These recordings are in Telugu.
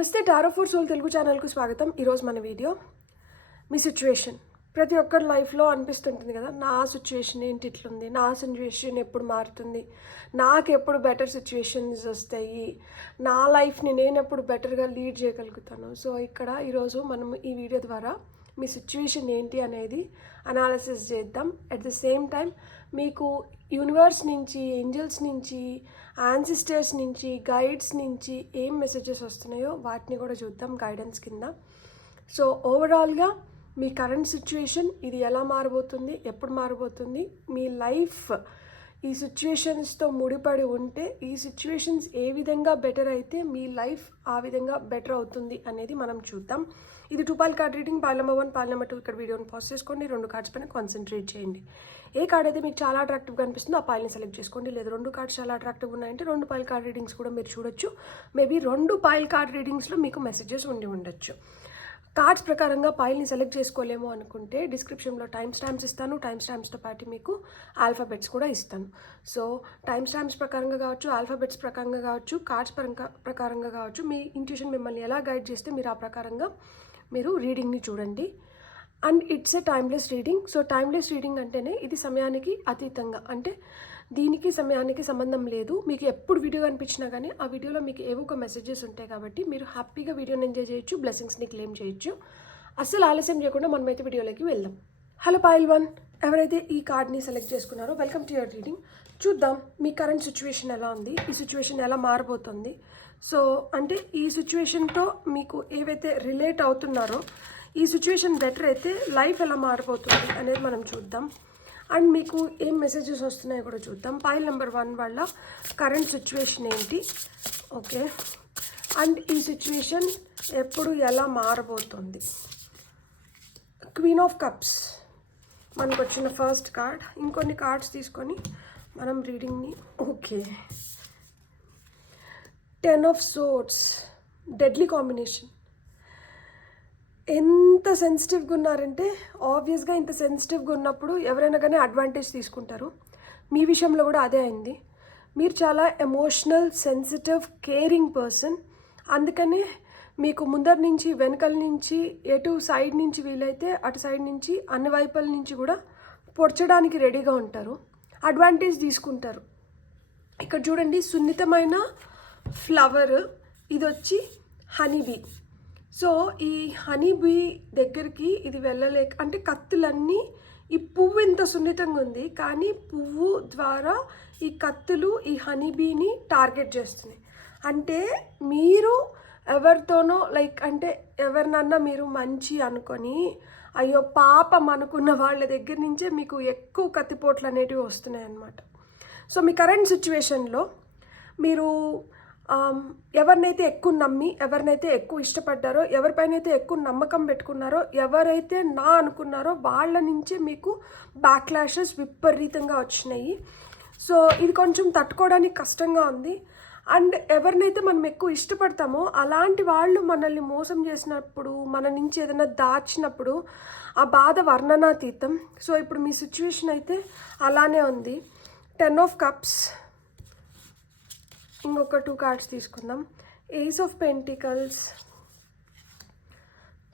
నమస్తే టారో ఫర్ సోల్ తెలుగు ఛానల్కు స్వాగతం. ఈరోజు మన వీడియో మీ సిచ్యువేషన్. ప్రతి ఒక్కరి లైఫ్లో అనిపిస్తుంటుంది కదా, నా సిచ్యువేషన్ ఏంటి ఇట్లుంది, నా సిచ్యువేషన్ ఎప్పుడు మారుతుంది, నాకు ఎప్పుడు బెటర్ సిచ్యువేషన్స్ వస్తాయి, నా లైఫ్ని నేను ఎప్పుడు బెటర్గా లీడ్ చేయగలుగుతాను. సో ఇక్కడ ఈరోజు మనం ఈ వీడియో ద్వారా మీ సిచ్యువేషన్ ఏంటి అనేది అనాలిసిస్ చేద్దాం. అట్ ద సేమ్ టైం మీకు యూనివర్స్ నుంచి, ఏంజల్స్ నుంచి, యాన్సిస్టర్స్ నుంచి, గైడ్స్ నుంచి ఏం మెసేజెస్ వస్తున్నాయో వాటిని కూడా చూద్దాం గైడెన్స్ కింద. సో ఓవరాల్గా మీ కరెంట్ సిచ్యువేషన్ ఇది ఎలా మారబోతుంది, ఎప్పుడు మారబోతుంది, మీ లైఫ్ ఈ సిచ్యువేషన్స్తో ముడిపడి ఉంటే ఈ సిచ్యువేషన్స్ ఏ విధంగా బెటర్ అయితే మీ లైఫ్ ఆ విధంగా బెటర్ అవుతుంది అనేది మనం చూద్దాం. ఇది 2 foil card reading. Foil number 1, foil number 2 ఇక్కడ వీడియోని పాజ్ చేసుకోండి. 2 కార్డ్స్ పైన కాన్సన్ట్రేట్ చేయండి. ఏ కార్డ్ అయితే మీకు చాలా అట్రాక్టివ్గా అనిపిస్తుందో ఆ పాయిల్ని సెలెక్ట్ చేసుకోండి. లేదా 2 కార్డ్స్ చాలా అట్రాక్టివ్గా ఉన్నాయంటే 2 పాయిల్ కార్డ్ రీడింగ్స్ కూడా మీరు చూడొచ్చు. మేబీ 2 పాయిల్ కార్డ్ రీడింగ్స్లో మీకు మెసేజెస్ ఉండి ఉండొచ్చు. కార్డ్స్ ప్రకారంగా పాయిల్ని సెలెక్ట్ చేసుకోలేము అనుకుంటే డిస్క్రిప్షన్లో టైం స్టాంప్స్ ఇస్తాను. టైం స్టాంప్స్తో పాటు మీకు ఆల్ఫాబెట్స్ కూడా ఇస్తాను. సో టైం స్టాంప్స్ ప్రకారంగా కావచ్చు, ఆల్ఫాబెట్స్ ప్రకారంగా కావచ్చు, కార్డ్స్ ప్రకారంగా కావచ్చు, మీ ఇంట్యూషన్ మిమ్మల్ని ఎలా గైడ్ చేస్తే మీరు ఆ ప్రకారంగా మీరు రీడింగ్ని చూడండి. And it's a timeless reading. So timeless reading అంటేనే ఇది సమయానికి అతీతంగా, అంటే దీనికి సమయానికి సంబంధం లేదు. మీకు ఎప్పుడు వీడియో కనిపించినా కానీ ఆ వీడియోలో మీకు ఏవో ఒక మెసేజెస్ ఉంటాయి కాబట్టి మీరు హ్యాపీగా వీడియోని ఎంజాయ్ చేయొచ్చు, బ్లెస్సింగ్స్ని క్లెయిమ్ చేయొచ్చు. అస్సలు ఆలస్యం చేయకుండా మనమైతే వీడియోలోకి వెళ్దాం. హలో పాయిల్ 1, ఎవరైతే ఈ కార్డ్ని సెలెక్ట్ చేసుకున్నారో వెల్కమ్ టు యువర్ రీడింగ్. చూద్దాం మీ కరెంట్ సిచ్యువేషన్ ఎలా ఉంది, ఈ సిచ్యువేషన్ ఎలా మారబోతుంది. సో అంటే ఈ సిచ్యువేషన్తో మీకు ఏవైతే రిలేట్ అవుతున్నారో ఈ సిచ్యువేషన్ బెటర్ అయితే లైఫ్ ఎలా మారిపోతుంది అనేది మనం చూద్దాం. అండ్ మీకు ఏం మెసేజెస్ వస్తున్నాయో కూడా చూద్దాం. పాయిల్ నెంబర్ 1 వాళ్ళ కరెంట్ సిచ్యువేషన్ ఏంటి, ఓకే, అండ్ ఈ సిచ్యువేషన్ ఎప్పుడు ఎలా మారబోతుంది. క్వీన్ ఆఫ్ కప్స్ మనకు వచ్చిన ఫస్ట్ కార్డ్. ఇంకొన్ని కార్డ్స్ తీసుకొని మనం రీడింగ్ని, okay, 10 of swords, deadly combination. ఎంత సెన్సిటివ్గా ఉన్నారంటే ఆబ్వియస్గా ఇంత సెన్సిటివ్గా ఉన్నప్పుడు ఎవరైనా కానీ అడ్వాంటేజ్ తీసుకుంటారు. మీ విషయంలో కూడా అదే అయింది. మీరు చాలా ఎమోషనల్, సెన్సిటివ్, కేరింగ్ పర్సన్. అందుకనే మీకు ముందర నుంచి, వెనకల నుంచి, ఎటు సైడ్ నుంచి వీలైతే అటు సైడ్ నుంచి, అన్ని వైపుల నుంచి కూడా పొడ్చడానికి రెడీగా ఉంటారు, అడ్వాంటేజ్ తీసుకుంటారు. ఇక్కడ చూడండి, సున్నితమైన ఫ్లవర్, ఇది వచ్చి హనీబీ. సో ఈ హనీబీ దగ్గరికి ఇది వెళ్ళలేక, అంటే కత్తులన్నీ, ఈ పువ్వు ఎంత సున్నితంగా ఉంది కానీ పువ్వు ద్వారా ఈ కత్తులు ఈ హనీబీని టార్గెట్ చేస్తున్నాయి. అంటే మీరు ఎవరితోనో అంటే ఎవరినన్నా మీరు మంచి అనుకొని అయ్యో పాపం అనుకున్న వాళ్ళ దగ్గర నుంచే మీకు ఎక్కువ కత్తిపోట్లు అనేటివి వస్తున్నాయి అన్నమాట. సో మీ కరెంట్ సిచ్యువేషన్లో మీరు ఎవరినైతే ఎక్కువ నమ్మి, ఎవరినైతే ఎక్కువ ఇష్టపడ్డారో, ఎవరిపైనైతే ఎక్కువ నమ్మకం పెట్టుకున్నారో, ఎవరైతే నా అనుకున్నారో వాళ్ళ నుంచే మీకు బ్యాక్లాషెస్ విపరీతంగా వచ్చినాయి. సో ఇది కొంచెం తట్టుకోవడానికి కష్టంగా ఉంది. అండ్ ఎవరినైతే మనం ఎక్కువ ఇష్టపడతామో అలాంటి వాళ్ళు మనల్ని మోసం చేసినప్పుడు, మన నుంచి ఏదైనా దాచినప్పుడు ఆ బాధ వర్ణనాతీతం. సో ఇప్పుడు మీ సిచ్యువేషన్ అయితే అలానే ఉంది. 10 ఆఫ్ కప్స్. ఇంకొక 2 కార్డ్స్ తీసుకుందాం. Ace of pentacles,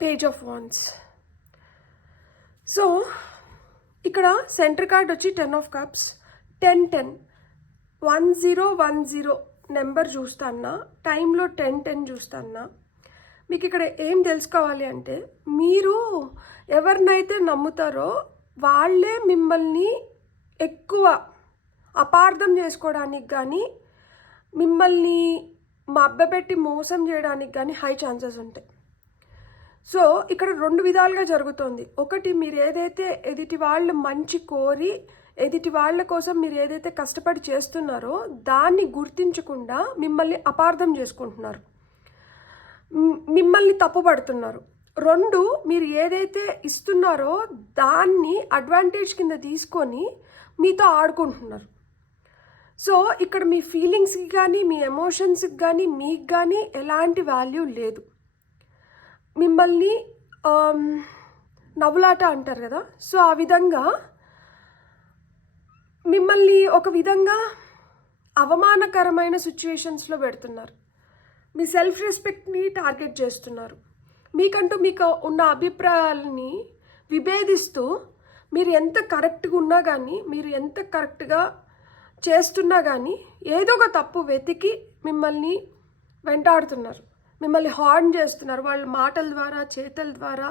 page of wands. So ఇక్కడ సెంటర్ కార్డ్ వచ్చి 10 ఆఫ్ కప్స్, 10 1010 నెంబర్ చూస్తాన్నా, టైంలో 10 చూస్తాన్నా. మీకు ఇక్కడ ఏం తెలుసుకోవాలి అంటే మీరు ఎవరినైతే నమ్ముతారో వాళ్ళే మిమ్మల్ని ఎక్కువ అపార్థం చేసుకోవడానికి కానీ, మిమ్మల్ని మభ్యపెట్టి మోసం చేయడానికి కానీ హై ఛాన్సెస్ ఉంటాయి. సో ఇక్కడ 2 విధాలుగా జరుగుతుంది. ఒకటి, మీరు ఏదైతే ఎదుటి వాళ్ళు మంచి కోరి, ఎదుటి వాళ్ళ కోసం మీరు ఏదైతే కష్టపడి చేస్తున్నారో దాన్ని గుర్తించకుండా మిమ్మల్ని అపార్థం చేసుకుంటున్నారు, మిమ్మల్ని తప్పుపడుతున్నారు. 2, మీరు ఏదైతే ఇస్తున్నారో దాన్ని అడ్వాంటేజ్ కింద తీసుకొని మీతో ఆడుకుంటున్నారు. సో ఇక్కడ మీ ఫీలింగ్స్కి కానీ, మీ ఎమోషన్స్కి కానీ, మీకు కానీ ఎలాంటి వాల్యూ లేదు. మిమ్మల్ని నవ్వులాట అంటారు కదా, సో ఆ విధంగా మిమ్మల్ని ఒక విధంగా అవమానకరమైన సిచ్యువేషన్స్లో పెడుతున్నారు. మీ సెల్ఫ్ రెస్పెక్ట్ని టార్గెట్ చేస్తున్నారు. మీకంటూ మీకు ఉన్న అభిప్రాయాలని విభేదిస్తూ మీరు ఎంత కరెక్ట్గా ఉన్నా కానీ, మీరు ఎంత కరెక్ట్గా చేస్తున్నా కానీ ఏదో ఒక తప్పు వెతికి మిమ్మల్ని వెంటాడుతున్నారు, మిమ్మల్ని హార్న్ చేస్తున్నారు. వాళ్ళ మాటల ద్వారా, చేతల ద్వారా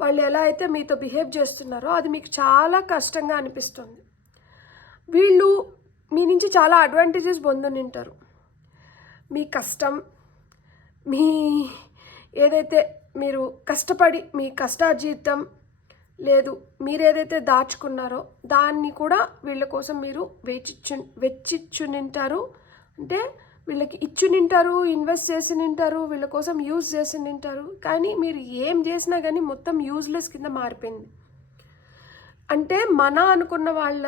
వాళ్ళు ఎలా అయితే మీతో బిహేవ్ చేస్తున్నారో అది మీకు చాలా కష్టంగా అనిపిస్తుంది. వీళ్ళు మీ నుంచి చాలా అడ్వాంటేజెస్ పొందునింటారు. మీ కష్టం, మీ ఏదైతే మీరు కష్టపడి మీ కష్టార్జితం లేదు, మీరు ఏదైతే దాచుకున్నారో దాన్ని కూడా వీళ్ళ కోసం మీరు వెచ్చిచ్చునింటారు. అంటే వీళ్ళకి ఇచ్చునింటారు, ఇన్వెస్ట్ చేసి నింటారు, వీళ్ళ కోసం యూజ్ చేసి నింటారు. కానీ మీరు ఏం చేసినా కానీ మొత్తం యూజ్లెస్ కింద మారిపోయింది. అంటే మన అనుకున్న వాళ్ళ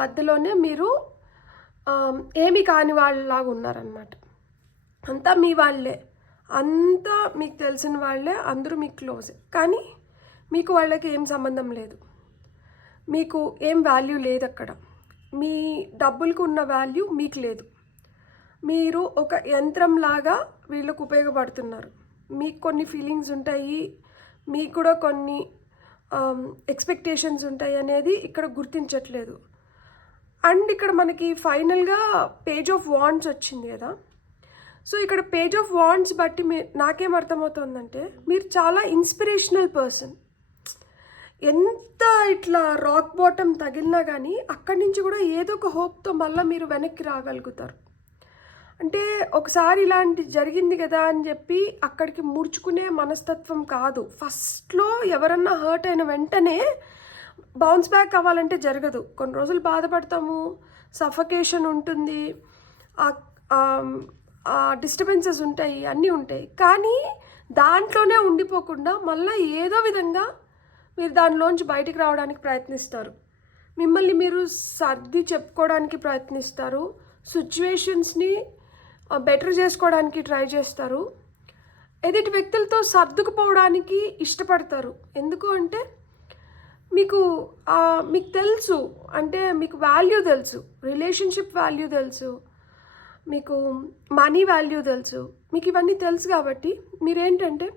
మధ్యలోనే మీరు ఏమి కాని వాళ్ళలాగా ఉన్నారనమాట. అంతా మీ వాళ్ళే, అంతా మీకు తెలిసిన వాళ్ళే, అందరూ మీకు క్లోజే. కానీ మీకు వాళ్ళకి ఏం సంబంధం లేదు, మీకు ఏం వాల్యూ లేదు అక్కడ. మీ డబ్బులకు ఉన్న వాల్యూ మీకు లేదు. మీరు ఒక యంత్రంలాగా వీళ్ళకు ఉపయోగపడుతున్నారు. మీకు కొన్ని ఫీలింగ్స్ ఉంటాయి, మీకు కూడా కొన్ని ఎక్స్పెక్టేషన్స్ ఉంటాయి అనేది ఇక్కడ గుర్తించట్లేదు. అండ్ ఇక్కడ మనకి ఫైనల్గా పేజ్ ఆఫ్ వాండ్స్ వచ్చింది కదా. సో ఇక్కడ పేజ్ ఆఫ్ వాండ్స్ బట్టి నాకేం అర్థమవుతుందంటే మీరు చాలా ఇన్స్పిరేషనల్ పర్సన్. ఎంత ఇట్లా రాక్ బాటమ్ తగిలినా కానీ అక్కడి నుంచి కూడా ఏదో ఒక హోప్తో మళ్ళీ మీరు వెనక్కి రాగలుగుతారు. అంటే ఒకసారి ఇలాంటి జరిగింది కదా అని చెప్పి అక్కడికి ముడుచుకునే మనస్తత్వం కాదు. ఫస్ట్లో ఎవరన్నా హర్ట్ అయిన వెంటనే బౌన్స్ బ్యాక్ అవ్వాలంటే జరగదు. కొన్ని రోజులు బాధపడతాము, సఫకేషన్ ఉంటుంది, డిస్టర్బెన్సెస్ ఉంటాయి, అన్నీ ఉంటాయి. కానీ దాంట్లోనే ఉండిపోకుండా మళ్ళీ ఏదో విధంగా మీరు దానిలోంచి బయటికి రావడానికి ప్రయత్నిస్తారు. మిమ్మల్ని మీరు సర్ది చెప్పుకోవడానికి ప్రయత్నిస్తారు, సిచ్యువేషన్స్ని బెటర్ చేసుకోవడానికి ట్రై చేస్తారు, ఎదుటి వ్యక్తులతో సర్దుకుపోవడానికి ఇష్టపడతారు. ఎందుకు అంటే మీకు తెలుసు, అంటే మీకు వాల్యూ తెలుసు, రిలేషన్షిప్ వాల్యూ తెలుసు, మీకు మనీ వాల్యూ తెలుసు, మీకు ఇవన్నీ తెలుసు. కాబట్టి మీరేంటంటే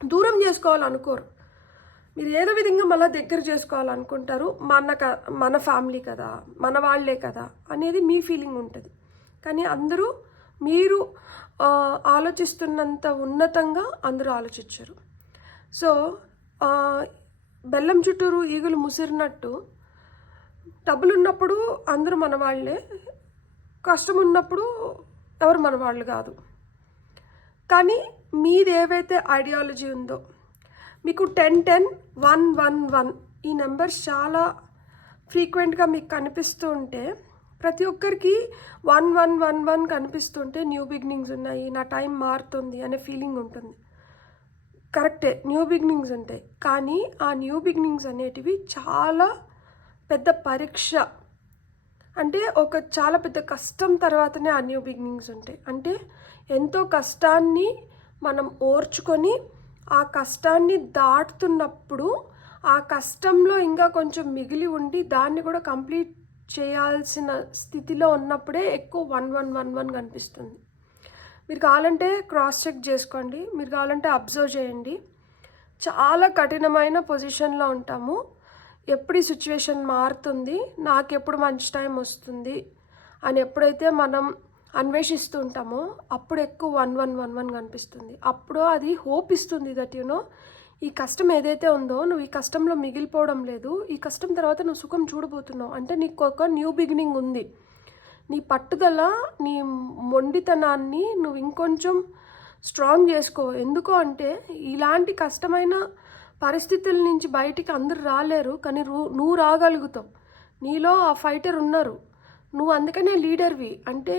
దూరం చేసుకోవాలనుకోరు, మీరు ఏదో విధంగా మళ్ళీ దగ్గర చేసుకోవాలనుకుంటారు. మన ఫ్యామిలీ కదా, మన వాళ్ళే కదా అనేది మీ ఫీలింగ్ ఉంటుంది. కానీ అందరూ మీరు ఆలోచిస్తున్నంత ఉన్నతంగా అందరూ ఆలోచించరు. సో బెల్లం చుట్టూరు ఈగులు ముసిరినట్టు డబ్బులు ఉన్నప్పుడు అందరూ మన వాళ్ళే, కష్టం ఉన్నప్పుడు ఎవరు మన వాళ్ళు కాదు. కానీ మీది ఏవైతే ఐడియాలజీ ఉందో, మీకు 10-10-1-1-1 ఈ నెంబర్స్ చాలా ఫ్రీక్వెంట్గా మీకు కనిపిస్తూ ఉంటే, ప్రతి ఒక్కరికి 1-1-1-1 కనిపిస్తుంటే న్యూ బిగినింగ్స్ ఉన్నాయి, నా టైం మారుతుంది అనే ఫీలింగ్ ఉంటుంది. కరెక్టే, న్యూ బిగినింగ్స్ ఉంటాయి. కానీ ఆ న్యూ బిగినింగ్స్ అనేటివి చాలా పెద్ద పరీక్ష. అంటే ఒక చాలా పెద్ద కష్టం తర్వాతనే ఆ న్యూ బిగినింగ్స్ ఉంటాయి. అంటే ఎంతో కష్టాన్ని మనం ఓర్చుకొని ఆ కష్టాన్ని దాటుతున్నప్పుడు ఆ కష్టంలో ఇంకా కొంచెం మిగిలి ఉండి దాన్ని కూడా కంప్లీట్ చేయాల్సిన స్థితిలో ఉన్నప్పుడే ఎక్కువ 1-1-1-1 కనిపిస్తుంది. మీరు కావాలంటే క్రాస్ చెక్ చేసుకోండి, మీరు కావాలంటే అబ్జర్వ్ చేయండి. చాలా కఠినమైన పొజిషన్లో ఉంటాము. ఎప్పుడు ఈ సిచ్యువేషన్ మారుతుంది, నాకెప్పుడు మంచి టైం వస్తుంది అని ఎప్పుడైతే మనం అన్వేషిస్తూ ఉంటామో అప్పుడు ఎక్కువ 1-1-1-1 కనిపిస్తుంది. అప్పుడు అది హోప్ ఇస్తుంది దట్ ఈ కష్టం ఏదైతే ఉందో నువ్వు ఈ కష్టంలో మిగిలిపోవడం లేదు, ఈ కష్టం తర్వాత నువ్వు సుఖం చూడబోతున్నావు. అంటే నీకు ఒక న్యూ బిగినింగ్ ఉంది. నీ పట్టుదల, నీ మొండితనాన్ని నువ్వు ఇంకొంచెం స్ట్రాంగ్ చేసుకో. ఎందుకు అంటే ఇలాంటి కష్టమైన పరిస్థితుల నుంచి బయటికి అందరు రాలేరు, కానీ నువ్వు రాగలుగుతావు. నీలో ఆ ఫైటర్ ఉన్నారు, నువ్వు అందుకనే లీడర్వి. అంటే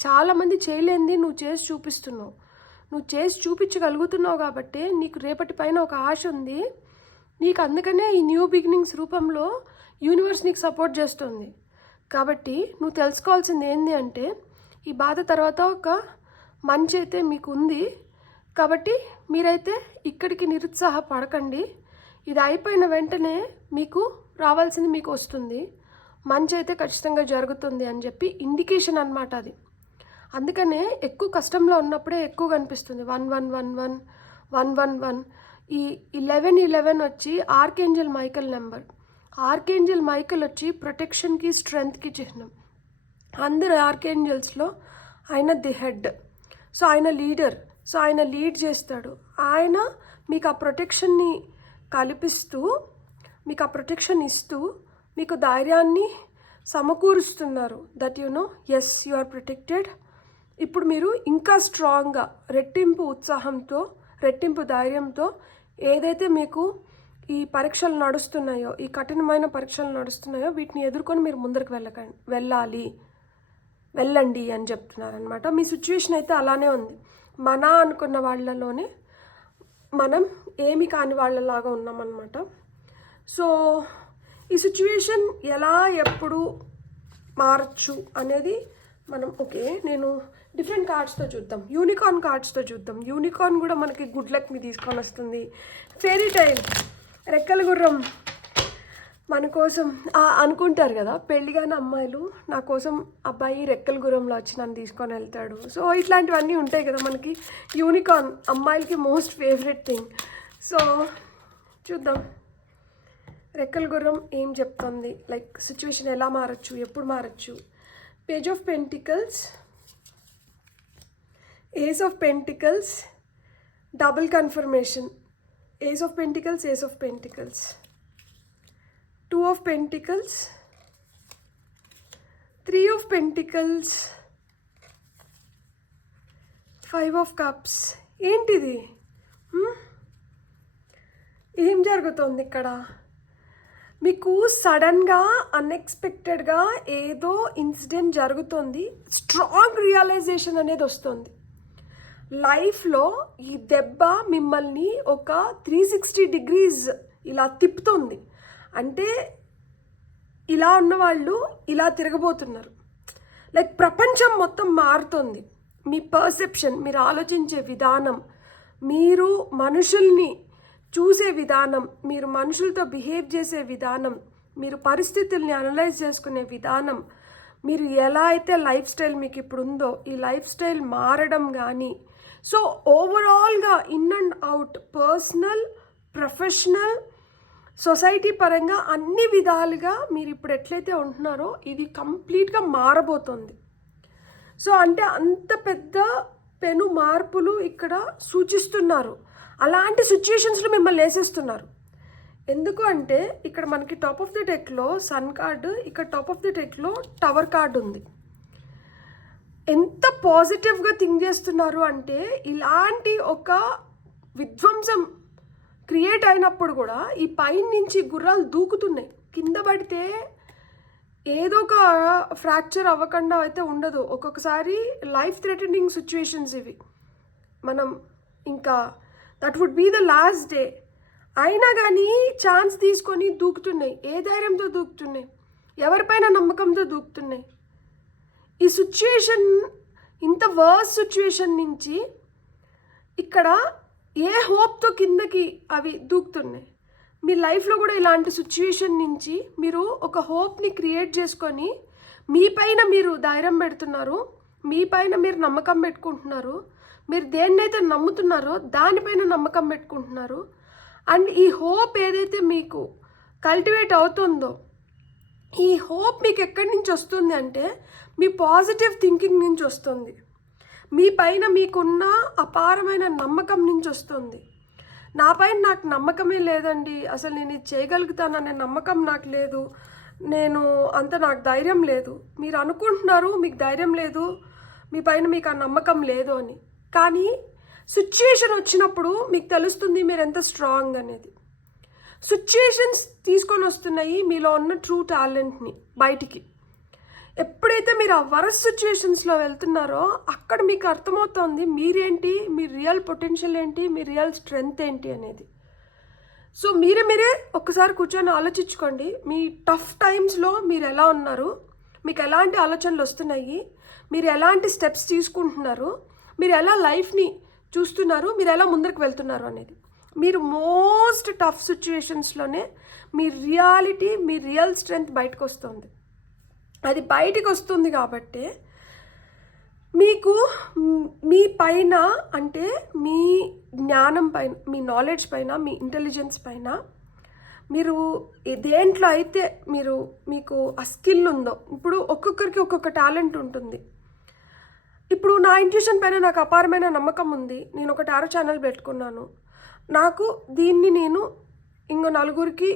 చాలామంది చేయలేనిది నువ్వు చేసి చూపిస్తున్నావు. నువ్వు చేసి చూపించగలుగుతున్నావు కాబట్టి నీకు రేపటి పైన ఒక ఆశ ఉంది. నీకు అందుకనే ఈ న్యూ బిగినింగ్స్ రూపంలో యూనివర్స్ నీకు సపోర్ట్ చేస్తుంది. కాబట్టి నువ్వు తెలుసుకోవాల్సింది ఏంటి అంటే ఈ బాధ తర్వాత ఒక మంచి అయితే మీకు ఉంది. కాబట్టి మీరైతే ఇక్కడికి నిరుత్సాహపడకండి. ఇది అయిపోయిన వెంటనే మీకు రావాల్సింది మీకు వస్తుంది, మంచి అయితే ఖచ్చితంగా జరుగుతుంది అని చెప్పి ఇండికేషన్ అన్నమాట అది. అందుకనే ఎక్కువ కష్టంలో ఉన్నప్పుడే ఎక్కువ కనిపిస్తుంది 1111 111. ఈ 1111 వచ్చి archangel Michael number. Archangel Michael వచ్చి ప్రొటెక్షన్కి, స్ట్రెంగ్త్కి చిహ్నం. అందరు ఆర్కేంజల్స్లో ఆయన ది హెడ్. సో ఆయన లీడర్. సో ఆయన లీడ్ చేస్తాడు. ఆయన మీకు ఆ ప్రొటెక్షన్ని కల్పిస్తూ, మీకు ఆ ప్రొటెక్షన్ ఇస్తూ, మీకు ధైర్యాన్ని సమకూరుస్తున్నారు. That you know yes you are protected. ఇప్పుడు మీరు ఇంకా స్ట్రాంగ్గా, రెట్టింపు ఉత్సాహంతో, రెట్టింపు ధైర్యంతో ఏదైతే మీకు ఈ పరీక్షలు నడుస్తున్నాయో, ఈ కఠినమైన పరీక్షలు నడుస్తున్నాయో వీటిని ఎదుర్కొని మీరు ముందరికి వెళ్ళండి అని చెప్తున్నారనమాట. మీ సిచ్యువేషన్ అయితే అలానే ఉంది. మన అనుకున్న వాళ్ళలోనే మనం ఏమి కాని వాళ్ళలాగా ఉన్నామన్నమాట. సో ఈ సిచ్యువేషన్ ఎలా ఎప్పుడు మారచ్చు అనేది మనం నేను డిఫరెంట్ కార్డ్స్తో చూద్దాం. యూనికార్న్ కార్డ్స్తో చూద్దాం. యూనికార్న్ కూడా మనకి గుడ్ లక్ని తీసుకొని వస్తుంది. ఫెయిరీ టైల్, రెక్కల గుర్రం మన కోసం అనుకుంటారు కదా పెళ్ళిగాని అమ్మాయిలు, నా కోసం అబ్బాయి రెక్కల గుర్రంలో వచ్చి నన్ను తీసుకొని వెళ్తాడు. సో ఇట్లాంటివన్నీ ఉంటాయి కదా మనకి. యూనికార్న్ అమ్మాయిలకి మోస్ట్ ఫేవరెట్ థింగ్. సో చూద్దాం రెక్కల గుర్రం ఏం చెప్తుంది, లైక్ సిచ్యువేషన్ ఎలా మారచ్చు, ఎప్పుడు మారచ్చు. Page of pentacles, ace of pentacles, double confirmation. Ace of pentacles, ace of pentacles, 2 of Pentacles, 3 of Pentacles, 5 of Cups. ఏంటిది? ఏం జరుగుతుంది ఇక్కడ? మీకు సడన్గా అన్ఎక్స్పెక్టెడ్గా ఏదో ఇన్సిడెంట్ జరుగుతుంది. స్ట్రాంగ్ రియలైజేషన్ అనేది వస్తుంది. లైఫ్లో ఈ దెబ్బ మిమ్మల్ని ఒక 360 degrees ఇలా తిప్పుతుంది. అంటే ఇలా ఉన్నవాళ్ళు ఇలా తిరగబోతున్నారు. లైక్ ప్రపంచం మొత్తం మారుతుంది. మీ పర్సెప్షన్, మీరు ఆలోచించే విధానం, మీరు మనుషుల్ని చూసే విధానం, మీరు మనుషులతో బిహేవ్ చేసే విధానం, మీరు పరిస్థితుల్ని అనలైజ్ చేసుకునే విధానం, మీరు ఎలా అయితే లైఫ్ స్టైల్ మీకు ఇప్పుడు ఉందో ఈ లైఫ్ స్టైల్ మారడం కానీ, సో ఓవరాల్గా in and out, personal, professional, society పరంగా అన్ని విధాలుగా మీరు ఇప్పుడు ఎట్లయితే ఉంటున్నారో ఇది కంప్లీట్గా మారబోతుంది. సో అంటే అంత పెద్ద పెను మార్పులు ఇక్కడ సూచిస్తున్నారు. అలాంటి సిచ్యుయేషన్స్లో మిమ్మల్ని వేసేస్తున్నారు. ఎందుకు అంటే ఇక్కడ మనకి టాప్ ఆఫ్ ది డెక్లో సన్ కార్డు, ఇక్కడ టాప్ ఆఫ్ ది డెక్లో టవర్ కార్డు ఉంది. ఎంత పాజిటివ్గా థింక్ చేస్తున్నారు అంటే ఇలాంటి ఒక విధ్వంసం క్రియేట్ అయినప్పుడు కూడా ఈ పైన నుంచి గుర్రాలు దూకుతున్నాయి. కింద పడితే ఏదో ఒక ఫ్రాక్చర్ అవ్వకుండా అయితే ఉండదు. ఒక్కొక్కసారి లైఫ్ థ్రెటనింగ్ సిచ్యువేషన్స్ ఇవి. మనం ఇంకా that would be the last day అయినా కానీ ఛాన్స్ తీసుకొని దూకుతున్నాయి. ఏ ధైర్యంతో దూకుతున్నాయి, ఎవరిపైన నమ్మకంతో దూకుతున్నాయి. ఈ సిచ్యువేషన్, ఇంత వర్స్ సిచ్యువేషన్ నుంచి ఇక్కడ ఏ హోప్తో కిందకి అవి దూకుతున్నాయి. మీ లైఫ్లో కూడా ఇలాంటి సిచ్యువేషన్ నుంచి మీరు ఒక హోప్ని క్రియేట్ చేసుకొని మీ పైన మీరు ధైర్యం పెడుతున్నారు, మీ పైన మీరు నమ్మకం పెట్టుకుంటున్నారు, మీరు దేన్నైతే నమ్ముతున్నారో దానిపైన నమ్మకం పెట్టుకుంటున్నారు. అండ్ ఈ హోప్ ఏదైతే మీకు కల్టివేట్ అవుతుందో ఈ హోప్ మీకు ఎక్కడి నుంచి వస్తుంది అంటే మీ పాజిటివ్ థింకింగ్ నుంచి వస్తుంది. మీ పైన మీకున్న అపారమైన నమ్మకం నుంచి వస్తుంది. నా పైన నాకు నమ్మకమే లేదండి, అసలు నేను ఇది చేయగలుగుతాననే నమ్మకం నాకు లేదు, నాకు ధైర్యం లేదు. మీరు అనుకుంటున్నారు మీకు ధైర్యం లేదు, మీ పైన మీకు ఆ నమ్మకం లేదు అని. కానీ సిచ్యుయేషన్ వచ్చినప్పుడు మీకు తెలుస్తుంది మీరు ఎంత స్ట్రాంగ్ అనేది. సిచ్యుయేషన్స్ తీసుకొని వస్తున్నాయి మీలో ఉన్న ట్రూ టాలెంట్ని బయటికి. ఎప్పుడైతే మీరు ఆ వరస్ సిచ్యువేషన్స్లో వెళ్తున్నారో అక్కడ మీకు అర్థమవుతుంది మీరేంటి, మీ రియల్ పొటెన్షియల్ ఏంటి, మీ రియల్ స్ట్రెంగ్త్ ఏంటి అనేది. సో మీరే ఒక్కసారి కూర్చొని ఆలోచించుకోండి. మీ టఫ్ టైమ్స్లో మీరు ఎలా ఉన్నారు, మీకు ఎలాంటి ఆలోచనలు వస్తున్నాయి, మీరు ఎలాంటి స్టెప్స్ తీసుకుంటున్నారు, మీరు ఎలా లైఫ్ని చూస్తున్నారు, మీరు ఎలా ముందరికి వెళ్తున్నారు అనేది. మీరు మోస్ట్ టఫ్ సిచ్యువేషన్స్లోనే మీ రియాలిటీ, మీ రియల్ స్ట్రెంగ్త్ బయటకు వస్తుంది. అది బయటికి వస్తుంది కాబట్టి మీకు మీ పైన అంటే మీ జ్ఞానం పైన, మీ నాలెడ్జ్ పైన, మీ ఇంటెలిజెన్స్ పైన మీరు దేంట్లో అయితే మీకు ఆ స్కిల్ ఉందో, ఇప్పుడు ఒక్కొక్కరికి ఒక్కొక్క టాలెంట్ ఉంటుంది. ఇప్పుడు నా ఇంట్యూషన్ పైన నాకు అపారమైన నమ్మకం ఉంది. నేను ఒక టారో ఛానల్ పెట్టుకున్నాను. నాకు దీన్ని నేను ఇంకో నలుగురికి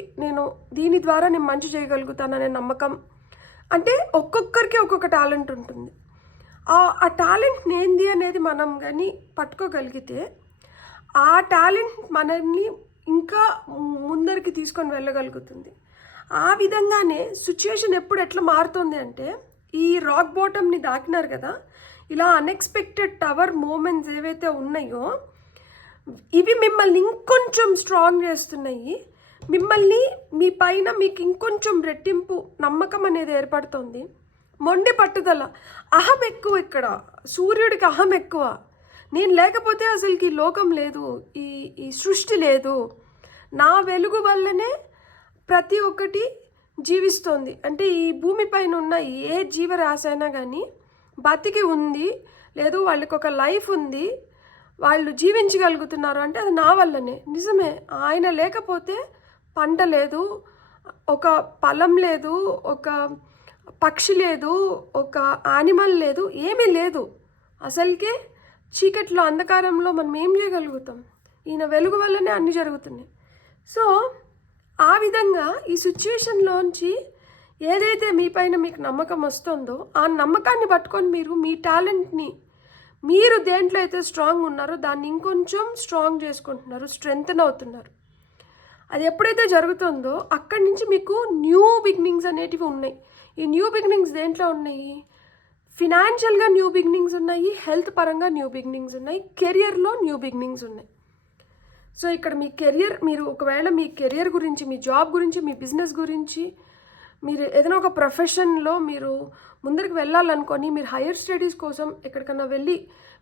దీని ద్వారా నేను మంచి చేయగలుగుతాననే నమ్మకం. అంటే ఒక్కొక్కరికి ఒక్కొక్క టాలెంట్ ఉంటుంది. ఆ టాలెంట్ ఏంది అనేది మనం కానీ పట్టుకోగలిగితే ఆ టాలెంట్ మనల్ని ఇంకా ముందరికి తీసుకొని వెళ్ళగలుగుతుంది. ఆ విధంగానే సిచ్యుయేషన్ ఎప్పుడు ఎట్లా మారుతుంది అంటే, ఈ రాక్ బాటమ్ని దాకినారు కదా, ఇలా అన్ఎక్స్పెక్టెడ్ టవర్ మూమెంట్స్ ఏవైతే ఉన్నాయో ఇవి మిమ్మల్ని ఇంకొంచెం స్ట్రాంగ్ చేస్తున్నాయి. మిమ్మల్ని మీ పైన మీకు ఇంకొంచెం రెట్టింపు నమ్మకం అనేది ఏర్పడుతుంది. మొండి పట్టుదల, అహం ఎక్కువ. ఇక్కడ సూర్యుడికి అహం ఎక్కువ. నేను లేకపోతే అసలుకి ఈ లోకం లేదు, ఈ సృష్టి లేదు. నా వెలుగు వల్లనే ప్రతి ఒక్కటి జీవిస్తోంది. అంటే ఈ భూమిపైన ఉన్న ఏ జీవరాశి అయినా కానీ బతికి ఉంది, లేదు వాళ్ళకి ఒక లైఫ్ ఉంది, వాళ్ళు జీవించగలుగుతున్నారు అంటే అది నా వల్లనే. నిజమే, ఆయన లేకపోతే పంట లేదు, ఒక పొలం లేదు, ఒక పక్షి లేదు, ఒక యానిమల్ లేదు, ఏమీ లేదు. అసలుకే చీకట్లో అంధకారంలో మనం ఏం చేయగలుగుతాం? ఈయన వెలుగు వల్లనే అన్నీ జరుగుతున్నాయి. సో ఆ విధంగా ఈ సిచ్యువేషన్లోంచి ఏదైతే మీ పైన మీకు నమ్మకం వస్తుందో ఆ నమ్మకాన్ని పట్టుకొని మీరు మీ టాలెంట్ని, మీరు దేంట్లో అయితే స్ట్రాంగ్ ఉన్నారో దాన్ని ఇంకొంచెం స్ట్రాంగ్ చేసుకుంటున్నారు, స్ట్రెంగ్తన్ అవుతున్నారు. అది ఎప్పుడైతే జరుగుతుందో అక్కడి నుంచి మీకు న్యూ బిగినింగ్స్ అనేటివి ఉన్నాయి. ఈ న్యూ బిగినింగ్స్ దేంట్లో ఉన్నాయి? ఫినాన్షియల్గా న్యూ బిగినింగ్స్ ఉన్నాయి, హెల్త్ పరంగా న్యూ బిగినింగ్స్ ఉన్నాయి, కెరియర్లో న్యూ బిగినింగ్స్ ఉన్నాయి. సో ఇక్కడ మీ కెరియర్, మీరు ఒకవేళ మీ కెరియర్ గురించి, మీ జాబ్ గురించి, మీ బిజినెస్ గురించి, మీరు ఏదైనా ఒక ప్రొఫెషన్లో మీరు ముందరికి వెళ్ళాలనుకొని, మీరు హైయర్ స్టడీస్ కోసం ఎక్కడికన్నా వెళ్ళి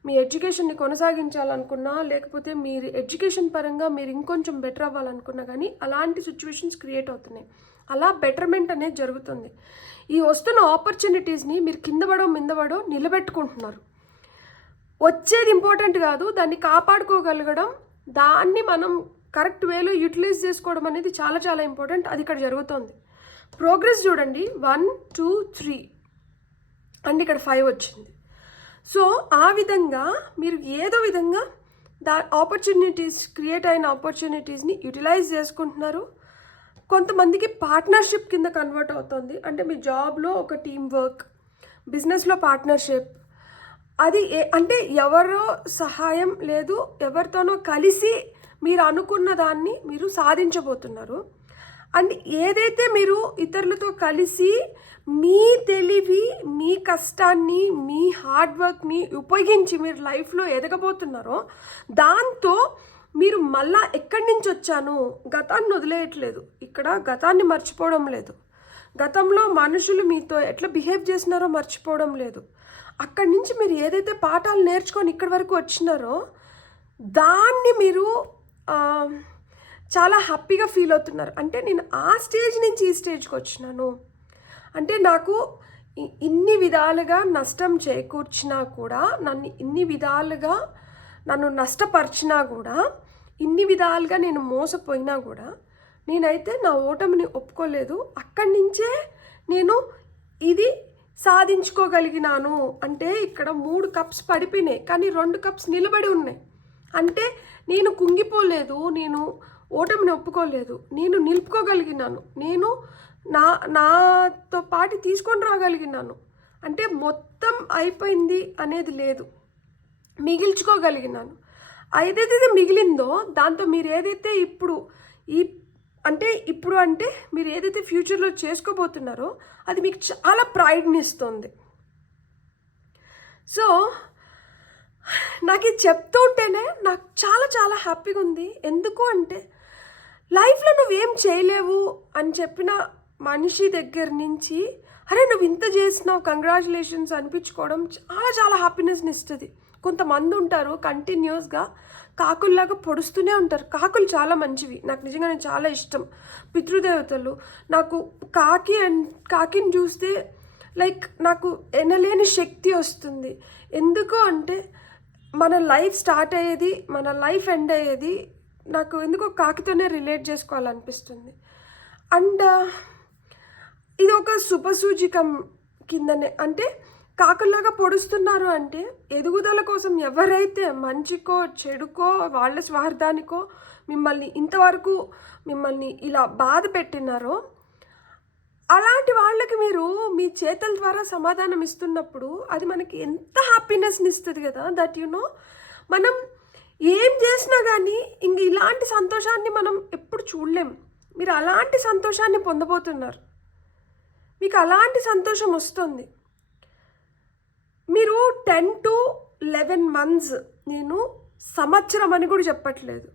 మీ ఎడ్యుకేషన్ని కొనసాగించాలనుకున్నా, లేకపోతే మీరు ఎడ్యుకేషన్ పరంగా మీరు ఇంకొంచెం బెటర్ అవ్వాలనుకున్నా కానీ అలాంటి సిచ్యువేషన్స్ క్రియేట్ అవుతున్నాయి. అలా బెటర్మెంట్ అనేది జరుగుతుంది. ఈ వస్తున్న ఆపర్చునిటీస్ని మీరు కిందపడో మిందపడో నిలబెట్టుకుంటున్నారు. వచ్చేది ఇంపార్టెంట్ కాదు, దాన్ని కాపాడుకోగలగడం, దాన్ని మనం కరెక్ట్ వేలో యూటిలైజ్ చేసుకోవడం అనేది చాలా చాలా ఇంపార్టెంట్. అది ఇక్కడ జరుగుతుంది. ప్రోగ్రెస్ చూడండి, 1 2 3 అండ్ ఇక్కడ 5 వచ్చింది. సో ఆ విధంగా మీరు ఏదో విధంగా ఆపర్చునిటీస్, క్రియేట్ అయిన ఆపర్చునిటీస్ని యూటిలైజ్ చేసుకుంటున్నారు. కొంతమందికి పార్ట్నర్షిప్ కింద కన్వర్ట్ అవుతుంది. అంటే మీ జాబ్లో ఒక టీమ్ వర్క్, బిజినెస్లో పార్ట్నర్షిప్. అది అంటే ఎవరో సహాయం లేదు, ఎవరితోనో కలిసి మీరు అనుకున్న దాన్ని మీరు సాధించబోతున్నారు. అండ్ ఏదైతే మీరు ఇతరులతో కలిసి మీ తెలివి, మీ కష్టాన్ని, మీ హార్డ్ వర్క్ని ఉపయోగించి మీరు లైఫ్లో ఎదగబోతున్నారో దాంతో మీరు మళ్ళా ఎక్కడి నుంచి వచ్చాను, గతాన్ని వదిలేయట్లేదు. ఇక్కడ గతాన్ని మర్చిపోవడం లేదు, గతంలో మనుషులు మీతో ఎట్లా బిహేవ్ చేసినారో మర్చిపోవడం లేదు. అక్కడి నుంచి మీరు ఏదైతే పాఠాలు నేర్చుకొని ఇక్కడి వరకు వచ్చినారో దాన్ని మీరు చాలా హ్యాపీగా ఫీల్ అవుతున్నారు. అంటే నేను ఆ స్టేజ్ నుంచి ఈ స్టేజ్కి వచ్చినాను, అంటే నాకు ఇన్ని విధాలుగా నష్టం చేకూర్చినా కూడా, ఇన్ని విధాలుగా నన్ను నష్టపరిచినా కూడా, ఇన్ని విధాలుగా నేను మోసపోయినా కూడా నేనైతే నా ఓటమిని ఒప్పుకోలేదు. అక్కడి నుంచే నేను ఇది సాధించుకోగలిగినాను. అంటే ఇక్కడ 3 కప్స్ పడిపోయినాయి కానీ 2 కప్స్ నిలబడి ఉన్నాయి. అంటే నేను కుంగిపోలేదు, నేను ఓటమిని ఒప్పుకోలేదు, నేను నిలుపుకోగలిగినాను, నేను నాతో పాటు తీసుకొని రాగలిగినాను. అంటే మొత్తం అయిపోయింది అనేది లేదు, మిగిల్చుకోగలిగినాను. ఏదైతే మిగిలిందో దాంతో మీరు ఏదైతే ఇప్పుడు మీరు ఏదైతే ఫ్యూచర్లో చేసుకోబోతున్నారో అది మీకు చాలా ప్రైడ్ని ఇస్తుంది. సో నాకు ఇది చెప్తూ ఉంటేనే నాకు చాలా చాలా హ్యాపీగా ఉంది. ఎందుకు అంటే లైఫ్లో నువ్వేం చేయలేవు అని చెప్పిన మనిషి దగ్గర నుంచి, అరే నువ్వు ఇంత చేసినావు, కంగ్రాచులేషన్స్ అనిపించుకోవడం చాలా చాలా హ్యాపీనెస్ని ఇస్తుంది. కొంతమంది ఉంటారు కంటిన్యూస్గా కాకుల్లాగా పొడుస్తూనే ఉంటారు. కాకులు చాలా మంచివి, నాకు నిజంగా నేను చాలా ఇష్టం. పితృదేవతలు, నాకు కాకిని చూస్తే లైక్ నాకు ఎనలేని శక్తి వస్తుంది. ఎందుకు అంటే మన లైఫ్ స్టార్ట్ అయ్యేది, మన లైఫ్ ఎండ్ అయ్యేది నాకు ఎందుకో కాకితోనే రిలేట్ చేసుకోవాలనిపిస్తుంది. అండ్ ఇది ఒక శుభసూచికం కిందనే. అంటే కాకుల్లాగా పొడుస్తున్నారు అంటే ఎదుగుదల కోసం ఎవరైతే మంచికో చెడుకో వాళ్ళ స్వార్థానికో ఇంతవరకు మిమ్మల్ని ఇలా బాధ పెట్టినారో అలాంటి వాళ్ళకి మీరు మీ చేతుల ద్వారా సమాధానం ఇస్తున్నప్పుడు అది మనకి ఎంత హ్యాపీనెస్ని ఇస్తుంది కదా. దట్ మనం ఏం చేసినా కానీ ఇంక ఇలాంటి సంతోషాన్ని మనం ఎప్పుడు చూడలేం. మీరు అలాంటి సంతోషాన్ని పొందబోతున్నారు. మీకు అలాంటి సంతోషం వస్తుంది. మీరు 10 to 11 months, నేను సంవత్సరం అని కూడా చెప్పట్లేదు,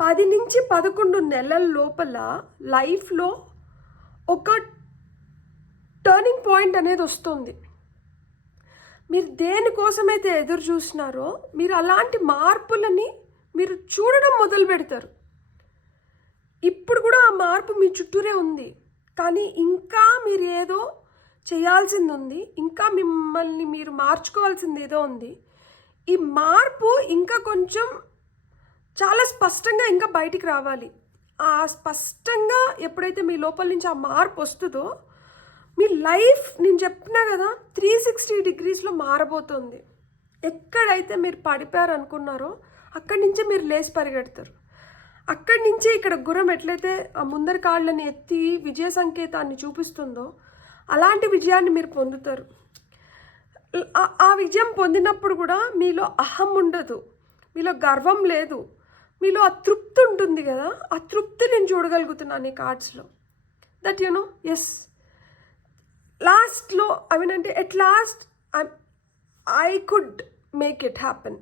10 నుంచి 11 నెలల లోపల లైఫ్లో ఒక టర్నింగ్ పాయింట్ అనేది వస్తుంది. మీరు దేనికోసమైతే ఎదురు చూసినారో మీరు అలాంటి మార్పులని మీరు చూడడం మొదలు పెడతారు. ఇప్పుడు కూడా ఆ మార్పు మీ చుట్టూరే ఉంది, కానీ ఇంకా మీరు ఏదో చేయాల్సింది ఉంది, ఇంకా మిమ్మల్ని మీరు మార్చుకోవాల్సింది ఏదో ఉంది. ఈ మార్పు ఇంకా కొంచెం చాలా స్పష్టంగా ఇంకా బయటికి రావాలి. ఆ స్పష్టంగా ఎప్పుడైతే మీ లోపల నుంచి ఆ మార్పు వస్తుందో మీ లైఫ్, నేను చెప్పినా కదా, 360 degreesలో మారబోతుంది. ఎక్కడైతే మీరు పడిపోయారు అనుకున్నారో అక్కడి నుంచే మీరు లేచి పరిగెడతారు. అక్కడి నుంచే ఇక్కడ గుర్రం ఎట్లయితే ఆ ముందరి కాళ్ళని ఎత్తి విజయ సంకేతాన్ని చూపిస్తుందో అలాంటి విజయాన్ని మీరు పొందుతారు. ఆ విజయం పొందినప్పుడు కూడా మీలో అహం ఉండదు, మీలో గర్వం లేదు, మీలో ఆ తృప్తి ఉంటుంది కదా. ఆ తృప్తి నేను చూడగలుగుతున్నాను ఈ కార్డ్స్లో. దట్ ఎస్, లాస్ట్లో అంటే at last I could make it happen.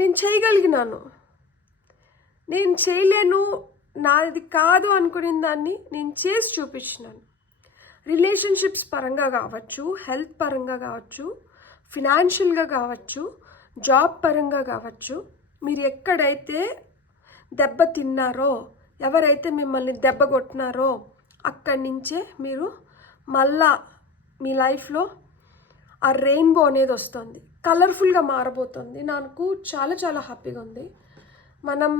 నేను చేయగలిగినాను. నేను చేయలేను, నాది కాదు అనుకునే దాన్ని నేను చేసి చూపించినాను. రిలేషన్షిప్స్ పరంగా కావచ్చు, హెల్త్ పరంగా కావచ్చు, ఫినాన్షియల్గా కావచ్చు, జాబ్ పరంగా కావచ్చు, మీరు ఎక్కడైతే దెబ్బ తిన్నారో, ఎవరైతే మిమ్మల్ని దెబ్బ కొట్టినారో అక్కడి నుంచే మీరు మళ్ళా మీ లైఫ్లో ఆ రెయిన్బో అనేది వస్తుంది, కలర్ఫుల్గా మారబోతుంది. నాకు చాలా చాలా హ్యాపీగా ఉంది. మనం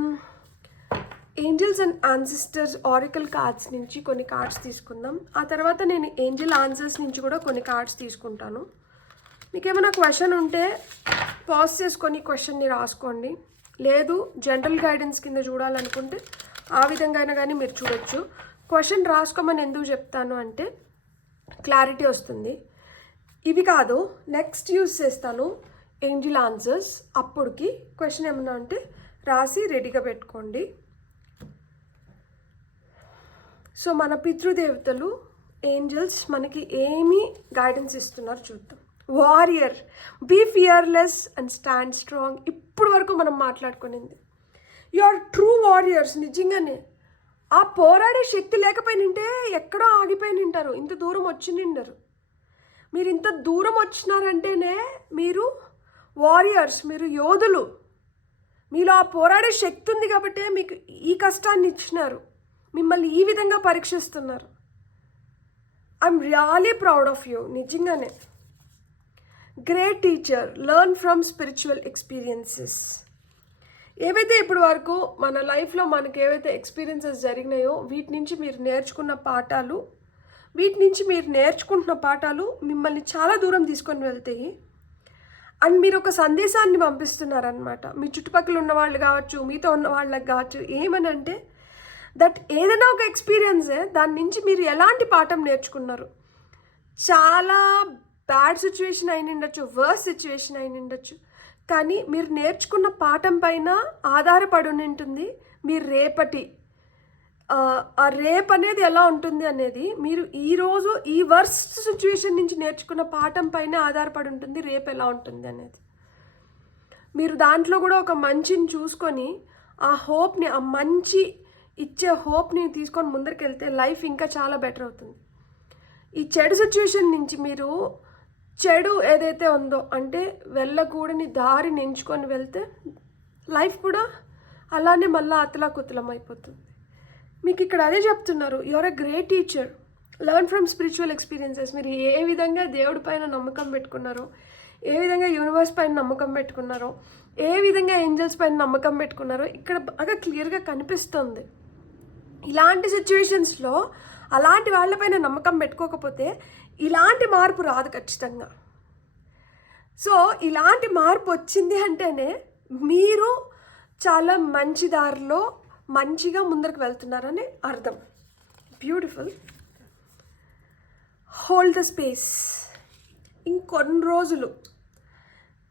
ఏంజల్స్ అండ్ ఆన్సిస్టర్స్ ఆరికల్ కార్డ్స్ నుంచి కొన్ని కార్డ్స్ తీసుకుందాం. ఆ తర్వాత నేను ఏంజల్ ఆన్సర్స్ నుంచి కూడా కొన్ని కార్డ్స్ తీసుకుంటాను. మీకు ఏమైనా క్వశ్చన్ ఉంటే పాజ్ చేసుకొని క్వశ్చన్ని రాసుకోండి. లేదు జనరల్ గైడెన్స్ కింద చూడాలనుకుంటే ఆ విధంగా అయినా కానీ మీరు చూడొచ్చు. క్వశ్చన్ రాసుకోమని ఎందుకు చెప్తాను అంటే క్లారిటీ వస్తుంది. ఇవి కాదు, నెక్స్ట్ యూజ్ చేస్తాను ఏంజల్ ఆన్సర్స్. అప్పటికి క్వశ్చన్ ఏమన్నా అంటే రాసి రెడీగా పెట్టుకోండి. సో మన పితృదేవతలు ఏంజల్స్ మనకి ఏమి గైడెన్స్ ఇస్తున్నారు చూద్దాం. Warrior, be fearless and stand strong. ఇప్పుడు వరకు మనం మాట్లాడుకునింది యు ఆర్ ట్రూ వారియర్స్. నిజంగానే ఆ పోరాడే శక్తి లేకపోయినంటే ఎక్కడో ఆగిపోయినింటారు, ఇంత దూరం వచ్చి నిండరు. మీరు ఇంత దూరం వచ్చినారంటేనే మీరు వారియర్స్, మీరు యోధులు. మీలో ఆ పోరాడే శక్తి ఉంది కాబట్టి మీకు ఈ కష్టాన్ని ఇచ్చినారు, మిమ్మల్ని ఈ విధంగా పరీక్షిస్తున్నారు. I'm really proud of you. నిజంగానే great teacher, learn from spiritual experiences. ఏవైతే ఇప్పుడు వరకు మన లైఫ్లో మనకు ఏవైతే ఎక్స్పీరియన్సెస్ జరిగినాయో వీటి నుంచి మీరు నేర్చుకున్న పాఠాలు, వీటి నుంచి మీరు నేర్చుకుంటున్న పాఠాలు మిమ్మల్ని చాలా దూరం తీసుకొని వెళ్తాయి. అండ్ మీరు ఒక సందేశాన్ని పంపిస్తున్నారనమాట మీ చుట్టుపక్కల ఉన్న వాళ్ళు కావచ్చు, మీతో ఉన్న వాళ్ళకి కావచ్చు. ఏమనంటే దట్ ఏదైనా ఒక ఎక్స్పీరియన్సే, దాని నుంచి మీరు ఎలాంటి పాఠం నేర్చుకున్నారు. చాలా బ్యాడ్ సిచ్యువేషన్ అయిన ఉండొచ్చు, వర్స్ సిచ్యువేషన్ అయిన ఉండొచ్చు, కానీ మీరు నేర్చుకున్న పాఠం పైన ఆధారపడి ఉంటుంది మీరు రేపటి ఆ రేపు అనేది ఎలా ఉంటుంది అనేది మీరు ఈరోజు ఈ వర్స్ట్ సిచ్యువేషన్ నుంచి నేర్చుకున్న పాఠం పైన ఆధారపడి ఉంటుంది రేపు ఎలా ఉంటుంది అనేది. మీరు దాంట్లో కూడా ఒక మంచిని చూసుకొని ఆ హోప్ని, ఆ మంచి ఇచ్చే హోప్ని తీసుకొని ముందరికి లైఫ్ ఇంకా చాలా బెటర్ అవుతుంది. ఈ చెడు సిచ్యువేషన్ నుంచి మీరు చెడు ఏదైతే ఉందో అంటే వెళ్ళకూడని దారిని ఎంచుకొని వెళ్తే లైఫ్ కూడా అలానే మళ్ళీ అతలాకుతలం అయిపోతుంది. మీకు ఇక్కడ అదే చెప్తున్నారు, your a great teacher. Learn from spiritual experiences. మీరు ఏ విధంగా దేవుడి పైన నమ్మకం పెట్టుకున్నారో, ఏ విధంగా యూనివర్స్ పైన నమ్మకం పెట్టుకున్నారో, ఏ విధంగా ఏంజల్స్ పైన నమ్మకం పెట్టుకున్నారో ఇక్కడ బాగా క్లియర్గా కనిపిస్తుంది. ఇలాంటి సిచ్యువేషన్స్లో అలాంటి వాళ్ళపైన నమ్మకం పెట్టుకోకపోతే ఇలాంటి మార్పు రాదు ఖచ్చితంగా. సో ఇలాంటి మార్పు వచ్చింది అంటేనే మీరు చాలా మంచి దారిలో మంచిగా ముందరకు వెళ్తున్నారని అర్థం. బ్యూటిఫుల్. Hold the space. ఇంకొన్ని రోజులు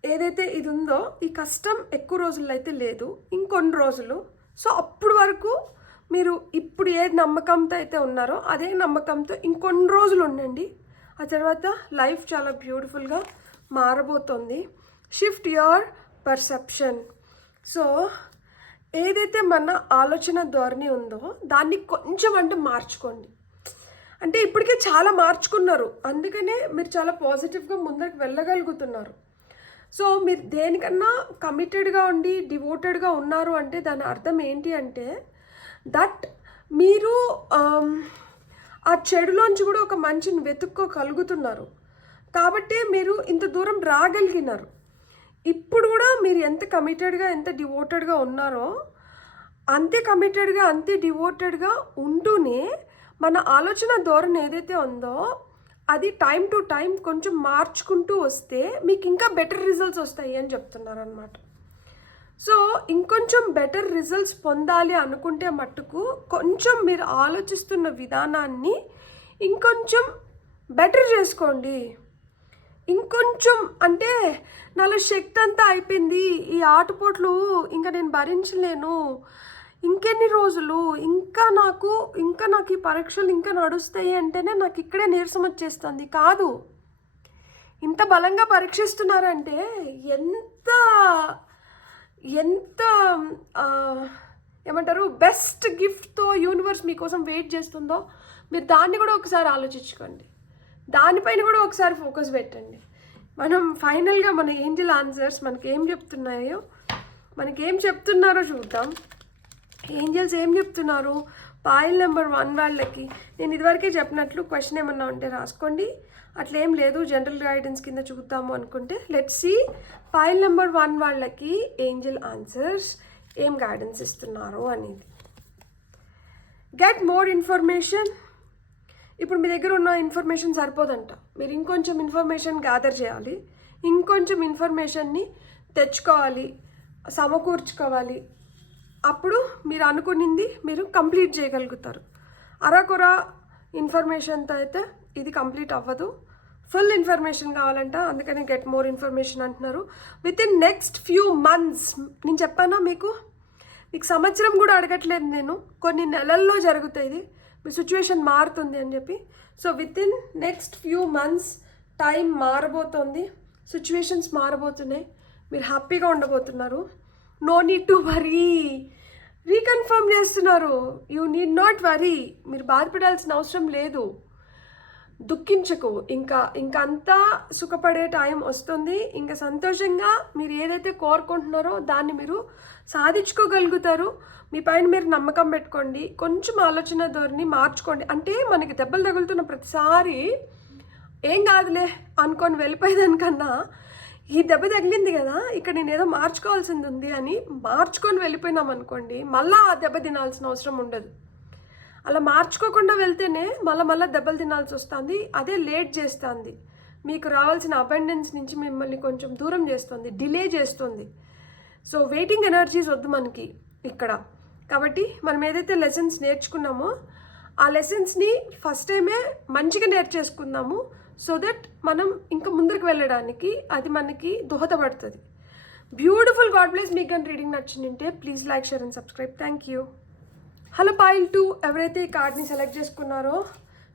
ఏదైతే ఇది ఉందో ఈ కష్టం ఎక్కువ రోజుల్లో అయితే లేదు, ఇంకొన్ని రోజులు. సో అప్పుడు వరకు మీరు ఇప్పుడు ఏ నమ్మకంతో అయితే ఉన్నారో అదే నమ్మకంతో ఇంకొన్ని రోజులు ఉండండి. ఆ తర్వాత లైఫ్ చాలా బ్యూటిఫుల్గా మారబోతుంది. Shift your perception. సో ఏదైతే మన ఆలోచన ధోరణి ఉందో దాన్ని కొంచెం అంటే మార్చుకోండి. అంటే ఇప్పటికే చాలా మార్చుకున్నారు, అందుకనే మీరు చాలా పాజిటివ్గా ముందరికి వెళ్ళగలుగుతున్నారు. సో మీరు దేనికన్నా కమిటెడ్గా ఉండి డివోటెడ్గా ఉన్నారు అంటే దాని అర్థం ఏంటి అంటే దట్ మీరు ఆ చెడులోంచి కూడా ఒక మంచిని వెతుక్కోగలుగుతున్నారు. కాబట్టి మీరు ఇంత దూరం రాగలిగినారు. ఇప్పుడు కూడా మీరు ఎంత కమిటెడ్గా ఎంత డివోటెడ్గా ఉన్నారో అంతే కమిటెడ్గా అంతే డివోటెడ్గా ఉంటూనే మన ఆలోచన ధోరణి ఏదైతే ఉందో అది టైం టు టైం కొంచెం మార్చుకుంటూ వస్తే మీకు ఇంకా బెటర్ రిజల్ట్స్ వస్తాయి అని చెప్తున్నారు అనమాట. సో ఇంకొంచెం బెటర్ రిజల్ట్స్ పొందాలి అనుకుంటే మట్టుకు కొంచెం మీరు ఆలోచిస్తున్న విధానాన్ని ఇంకొంచెం బెటర్ చేసుకోండి. ఇంకొంచెం అంటే నాలో శక్తి అంతా అయిపోయింది, ఈ ఆటుపోట్లు ఇంకా నేను భరించలేను, ఇంకెన్ని రోజులు ఇంకా నాకు ఈ పరీక్షలు ఇంకా నడుస్తాయి అంటేనే నాకు ఇక్కడే నీరసం వచ్చేస్తుంది. కాదు, ఇంత బలంగా పరీక్షిస్తున్నారంటే ఎంత ఎంత ఏమంటారు బెస్ట్ గిఫ్ట్తో యూనివర్స్ మీకోసం వెయిట్ చేస్తుందో మీరు దాన్ని కూడా ఒకసారి ఆలోచించుకోండి. దానిపైన కూడా ఒకసారి ఫోకస్ పెట్టండి. మనం ఫైనల్గా మన ఏంజల్ ఆన్సర్స్ మనకేం చెప్తున్నారో చూద్దాం. ఏంజల్స్ ఏం చెప్తున్నారు పాయిల్ నెంబర్ 1 వాళ్ళకి? నేను ఇదివరకే చెప్పినట్లు క్వశ్చన్ ఏమన్నా ఉంటే రాసుకోండి, అట్లేం లేదు జనరల్ గైడెన్స్ కింద చూద్దాము అనుకుంటే లెట్స్ సీ పాయిల్ నెంబర్ 1 వాళ్ళకి ఏంజల్ ఆన్సర్స్ ఏం గైడెన్స్ ఇస్తున్నారు అనేది. Get more information. ఇప్పుడు మీ దగ్గర ఉన్న ఇన్ఫర్మేషన్ సరిపోదంట, మీరు ఇంకొంచెం ఇన్ఫర్మేషన్ గ్యాదర్ చేయాలి, ఇంకొంచెం ఇన్ఫర్మేషన్ని తెచ్చుకోవాలి, సమకూర్చుకోవాలి. అప్పుడు మీరు అనుకునింది మీరు కంప్లీట్ చేయగలుగుతారు. అరకొర ఇన్ఫర్మేషన్తో అయితే ఇది కంప్లీట్ అవ్వదు, ఫుల్ ఇన్ఫర్మేషన్ కావాలంట. అందుకని గెట్ మోర్ ఇన్ఫర్మేషన్ అంటున్నారు. With in next few months, నేను చెప్పానా మీకు సంవత్సరం కూడా అడగట్లేదు నేను, కొన్ని నెలల్లో జరుగుతాయి ఇది, మీ సిచ్యువేషన్ మారుతుంది అని చెప్పి. So within next few months time మారబోతోంది, సిచ్యువేషన్స్ మారబోతున్నాయి, మీరు హ్యాపీగా ఉండబోతున్నారు. No need to worry. Reconfirm చేస్తున్నారు, యూ నీడ్ నాట్ వరీ. మీరు బాధపడాల్సిన అవసరం లేదు, దుఃఖించకు. ఇంకా అంతా సుఖపడే టైం వస్తుంది. ఇంకా సంతోషంగా మీరు ఏదైతే కోరుకుంటున్నారో దాన్ని మీరు సాధించుకోగలుగుతారు. మీ పైన మీరు నమ్మకం పెట్టుకోండి, కొంచెం ఆలోచన ధోరణి మార్చుకోండి. అంటే మనకి దెబ్బలు తగులుతున్న ప్రతిసారి ఏం కాదులే అనుకొని వెళ్ళిపోయేదానికన్నా ఈ దెబ్బ తగిలింది కదా ఇక్కడ నేను ఏదో మార్చుకోవాల్సింది ఉంది అని మార్చుకొని వెళ్ళిపోయినాం అనుకోండి, మళ్ళీ ఆ దెబ్బ తినాల్సిన అవసరం ఉండదు. అలా మార్చుకోకుండా వెళ్తేనే మళ్ళీ దెబ్బలు తినాల్సి వస్తుంది. అదే లేట్ చేస్తుంది, మీకు రావాల్సిన అబండెన్స్ నుంచి మిమ్మల్ని కొంచెం దూరం చేస్తుంది, డిలే చేస్తుంది. సో వెయిటింగ్ ఎనర్జీస్ వద్దు మనకి ఇక్కడ. కాబట్టి మనం ఏదైతే లెసన్స్ నేర్చుకున్నామో ఆ లెసన్స్ని ఫస్ట్ టైమే మంచిగా నేర్చేసుకుందాము. సో దట్ మనం ఇంకా ముందుకు వెళ్ళడానికి అది మనకి దోహదపడుతుంది. బ్యూటిఫుల్. God bless. మీకు కానీ రీడింగ్ నచ్చిందంటే please like, share and subscribe. Thank you. Hello foil 2 ఎవరైతే ఈ కార్డ్ని సెలెక్ట్ చేసుకున్నారో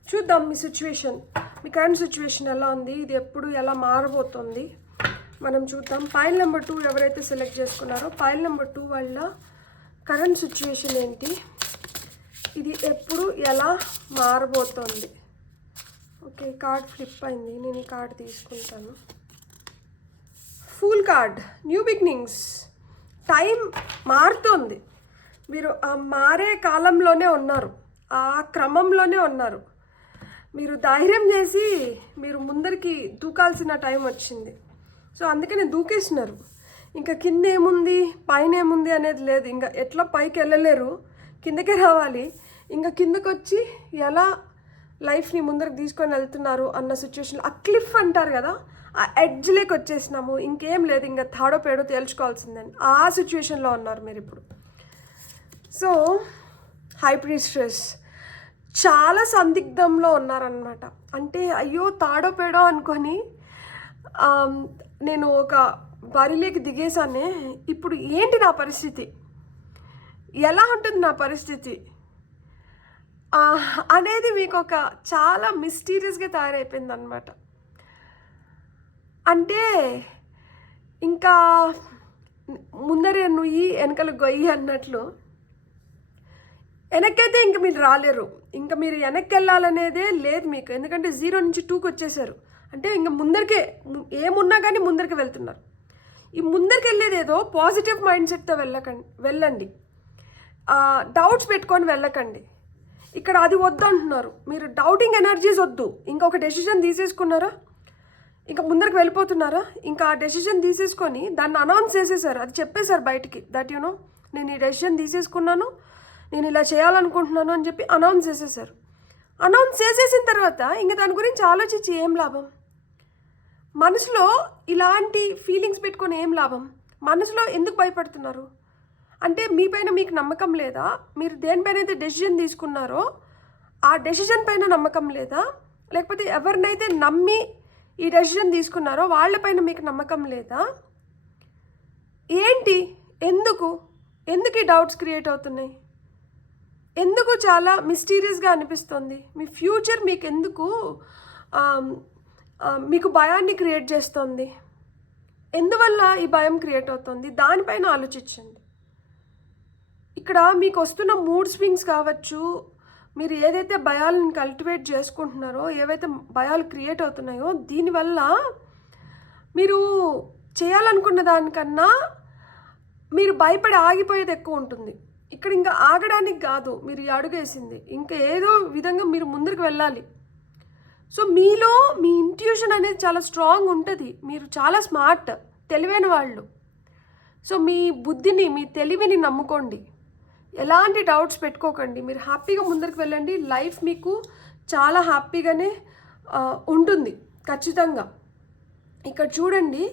చూద్దాం మీ సిచ్యువేషన్, మీ కరెంట్ సిచ్యువేషన్ ఎలా ఉంది, ఇది ఎప్పుడు ఎలా మారబోతుంది మనం చూద్దాం. పాయిల్ నెంబర్ 2 ఎవరైతే సెలెక్ట్ చేసుకున్నారో పాయిల్ నెంబర్ 2 వాళ్ళ కరెంట్ సిచ్యువేషన్ ఏంటి, ఇది ఎప్పుడు ఎలా మారబోతుంది. ఓకే, కార్డ్ ఫ్లిప్ అయింది, నేను ఈ కార్డ్ తీసుకుంటాను. Fool card. New beginnings. Time మారుతోంది, మీరు ఆ మారే కాలంలోనే ఉన్నారు, ఆ క్రమంలోనే ఉన్నారు. మీరు ధైర్యం చేసి మీరు ముందరికి దూకాల్సిన టైం వచ్చింది. సో అందుకని దూకేసినారు. ఇంకా కింద ఏముంది పైన ఏముంది అనేది లేదు. ఇంకా ఎట్లా పైకి వెళ్ళలేరు, కిందకే రావాలి. ఇంకా కిందకు వచ్చి ఎలా లైఫ్ని ముందరికి తీసుకొని వెళ్తున్నారు అన్న సిచ్యువేషన్లో ఆ క్లిఫ్ అంటారు కదా, ఆ ఎడ్జ్లోకి వచ్చేసినాము. ఇంకేం లేదు, ఇంకా తాడో పేడో తేల్చుకోవాల్సిందని ఆ సిచ్యువేషన్లో ఉన్నారు మీరు ఇప్పుడు. సో హై ప్రీస్ట్రెస్ చాలా సందిగ్ధంలో ఉన్నారనమాట. అంటే అయ్యో తాడో పేడో అనుకొని నేను ఒక బరిలోకి దిగేసానే, ఇప్పుడు ఏంటి నా పరిస్థితి, ఎలా ఉంటుంది నా పరిస్థితి అనేది మీకు ఒక చాలా మిస్టీరియస్గా తయారైపోయింది అనమాట. అంటే ఇంకా ముందరే నుయ్యి వెనకలు గొయ్యి అన్నట్లు వెనక్కైతే ఇంక మీరు రాలేరు. ఇంకా మీరు వెనక్కి వెళ్ళాలనేదే లేదు మీకు, ఎందుకంటే 0 నుంచి 2కి వచ్చేసారు. అంటే ఇంకా ముందరికే ఏమున్నా కానీ ముందరికి వెళ్తున్నారు. ఈ ముందరికి వెళ్ళేది ఏదో పాజిటివ్ మైండ్ సెట్తో వెళ్ళండి. డౌట్స్ పెట్టుకొని వెళ్ళకండి. ఇక్కడ అది వద్దు అంటున్నారు మీరు, డౌటింగ్ ఎనర్జీస్ వద్దు. ఇంకొక డెసిషన్ తీసేసుకున్నారా, ఇంకా ముందరికి వెళ్ళిపోతున్నారా, ఇంకా ఆ డెసిషన్ తీసేసుకొని దాన్ని అనౌన్స్ చేసేసారు, అది చెప్పేశారు బయటికి, దట్ యూనో నేను ఈ డెసిషన్ తీసేసుకున్నాను, నేను ఇలా చేయాలనుకుంటున్నాను అని చెప్పి అనౌన్స్ చేసేసారు. అనౌన్స్ చేసేసిన తర్వాత ఇంకా దాని గురించి ఆలోచించి ఏం లాభం? మనసులో ఇలాంటి ఫీలింగ్స్ పెట్టుకొని ఏం లాభం? మనసులో ఎందుకు భయపడుతున్నారు? అంటే మీపైన మీకు నమ్మకం లేదా? మీరు దేనిపైన అయితే డెసిషన్ తీసుకున్నారో ఆ డెసిషన్ పైన నమ్మకం లేదా? లేకపోతే ఎవరినైతే నమ్మి ఈ డెసిషన్ తీసుకున్నారో వాళ్ళపైన మీకు నమ్మకం లేదా? ఏంటి, ఎందుకు ఈ డౌట్స్ క్రియేట్ అవుతున్నాయి? ఎందుకు చాలా మిస్టీరియస్గా అనిపిస్తుంది? మీ ఫ్యూచర్ మీకు ఎందుకు మీకు భయాన్ని క్రియేట్ చేస్తుంది? ఎందువల్ల ఈ భయం క్రియేట్ అవుతుంది? దానిపైన ఆలోచించండి. ఇక్కడ మీకు వస్తున్న మూడ్ స్వింగ్స్ కావచ్చు, మీరు ఏదైతే భయాలను కల్టివేట్ చేసుకుంటున్నారో, ఏవైతే భయాలు క్రియేట్ అవుతున్నాయో, దీనివల్ల మీరు చేయాలనుకున్న దానికన్నా మీరు భయపడి ఆగిపోయేది ఎక్కువ ఉంటుంది. ఇక్కడ ఇంకా ఆగడానికి కాదు మీరు అడుగేసింది, ఇంకా ఏదో విధంగా మీరు ముందుకు వెళ్ళాలి. సో మీలో మీ ఇంట్యూషన్ అనేది చాలా స్ట్రాంగ్ ఉంటుంది. మీరు చాలా స్మార్ట్, తెలివైన వాళ్ళు. సో మీ బుద్ధిని, మీ తెలివిని నమ్ముకోండి. ఎలాంటి డౌట్స్ పెట్టుకోకండి. మీరు హ్యాపీగా ముందరికి వెళ్ళండి. లైఫ్ మీకు చాలా హ్యాపీగానే ఉంటుంది ఖచ్చితంగా. ఇక్కడ చూడండి,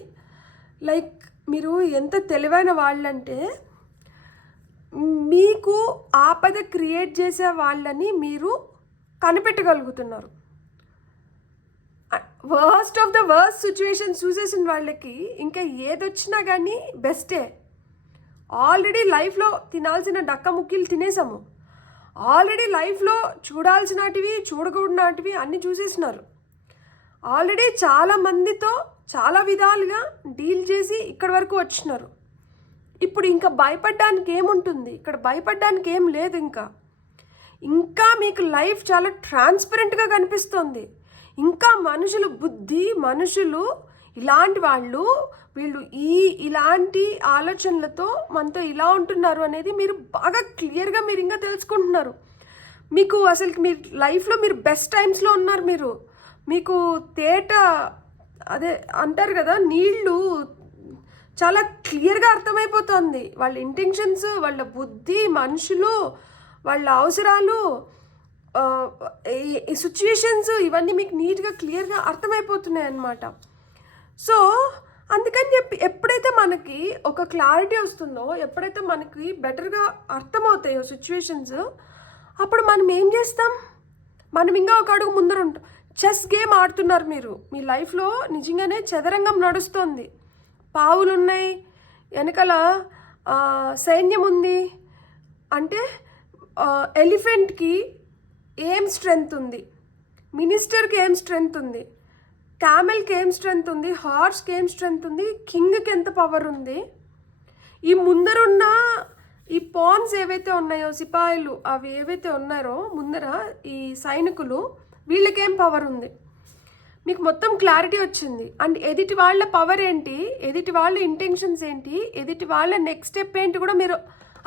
లైక్ మీరు ఎంత తెలివైన వాళ్ళంటే, మీకు ఆపద క్రియేట్ చేసే వాళ్ళని మీరు కనిపెట్టగలుగుతున్నారు. Worst of the worst situation చూసేసిన వాళ్ళకి ఇంకా ఏదొచ్చినా కానీ బెస్టే. ఆల్రెడీ లైఫ్లో తినాల్సిన డక్క ముక్కీలు తినేసాము. ఆల్రెడీ లైఫ్లో చూడాల్సినటివి చూడకూడనటివి అన్నీ చూసేసినారు. ఆల్రెడీ చాలా మందితో చాలా విధాలుగా డీల్ చేసి ఇక్కడి వరకు వచ్చినారు. ఇప్పుడు ఇంకా భయపడడానికి ఏముంటుంది? ఇక్కడ భయపడడానికి ఏం లేదు. ఇంకా మీకు లైఫ్ చాలా ట్రాన్స్పరెంట్గా కనిపిస్తుంది. ఇంకా మనుషుల బుద్ధి, మనుషులు ఇలాంటి వాళ్ళు, వీళ్ళు ఇలాంటి ఆలోచనలతో మనతో ఇలా ఉంటున్నారు అనేది మీరు బాగా క్లియర్గా మీరు ఇంకా తెలుసుకుంటున్నారు. మీకు అసలు మీ లైఫ్లో మీరు బెస్ట్ టైమ్స్లో ఉన్నారు. మీకు తేట అదే అంటారు కదా, నీళ్ళు చాలా క్లియర్గా అర్థమైపోతుంది. వాళ్ళ ఇంటెన్షన్స్, వాళ్ళ బుద్ధి, మనుషులు, వాళ్ళ అవసరాలు, ఈ సిచ్యువేషన్స్ ఇవన్నీ మీకు నీట్గా క్లియర్గా అర్థమైపోతున్నాయి అన్నమాట. సో అందుకని చెప్పి ఎప్పుడైతే మనకి ఒక క్లారిటీ వస్తుందో, ఎప్పుడైతే మనకి బెటర్గా అర్థమవుతాయో సిచ్యువేషన్స్, అప్పుడు మనం ఏం చేస్తాం? మనం ఇంకా ఒక అడుగు ముందర ఉంటాం. చెస్ గేమ్ ఆడుతున్నారు మీరు. మీ లైఫ్లో నిజంగానే చదరంగం నడుస్తుంది. పావులు ఉన్నాయి, వెనకాల సైన్యం ఉంది. అంటే ఎలిఫెంట్కి ఏం స్ట్రెంగ్త్ ఉంది, మినిస్టర్కి ఏం స్ట్రెంగ్త్ ఉంది, క్యామెల్కి ఏం స్ట్రెంగ్త్ ఉంది, హార్స్కి ఏం స్ట్రెంగ్త్ ఉంది, కింగ్కి ఎంత పవర్ ఉంది. ఈ ముందరున్న ఈ పాన్స్ ఏవైతే ఉన్నాయో, సిపాయిలు అవి ఏవైతే ఉన్నారో ముందర ఈ సైనికులు, వీళ్ళకేం పవర్ ఉంది, మీకు మొత్తం క్లారిటీ వచ్చింది. అండ్ ఎదుటి వాళ్ళ పవర్ ఏంటి, ఎదుటి వాళ్ళ ఇంటెన్షన్స్ ఏంటి, ఎదుటి వాళ్ళ నెక్స్ట్ స్టెప్ ఏంటి కూడా మీరు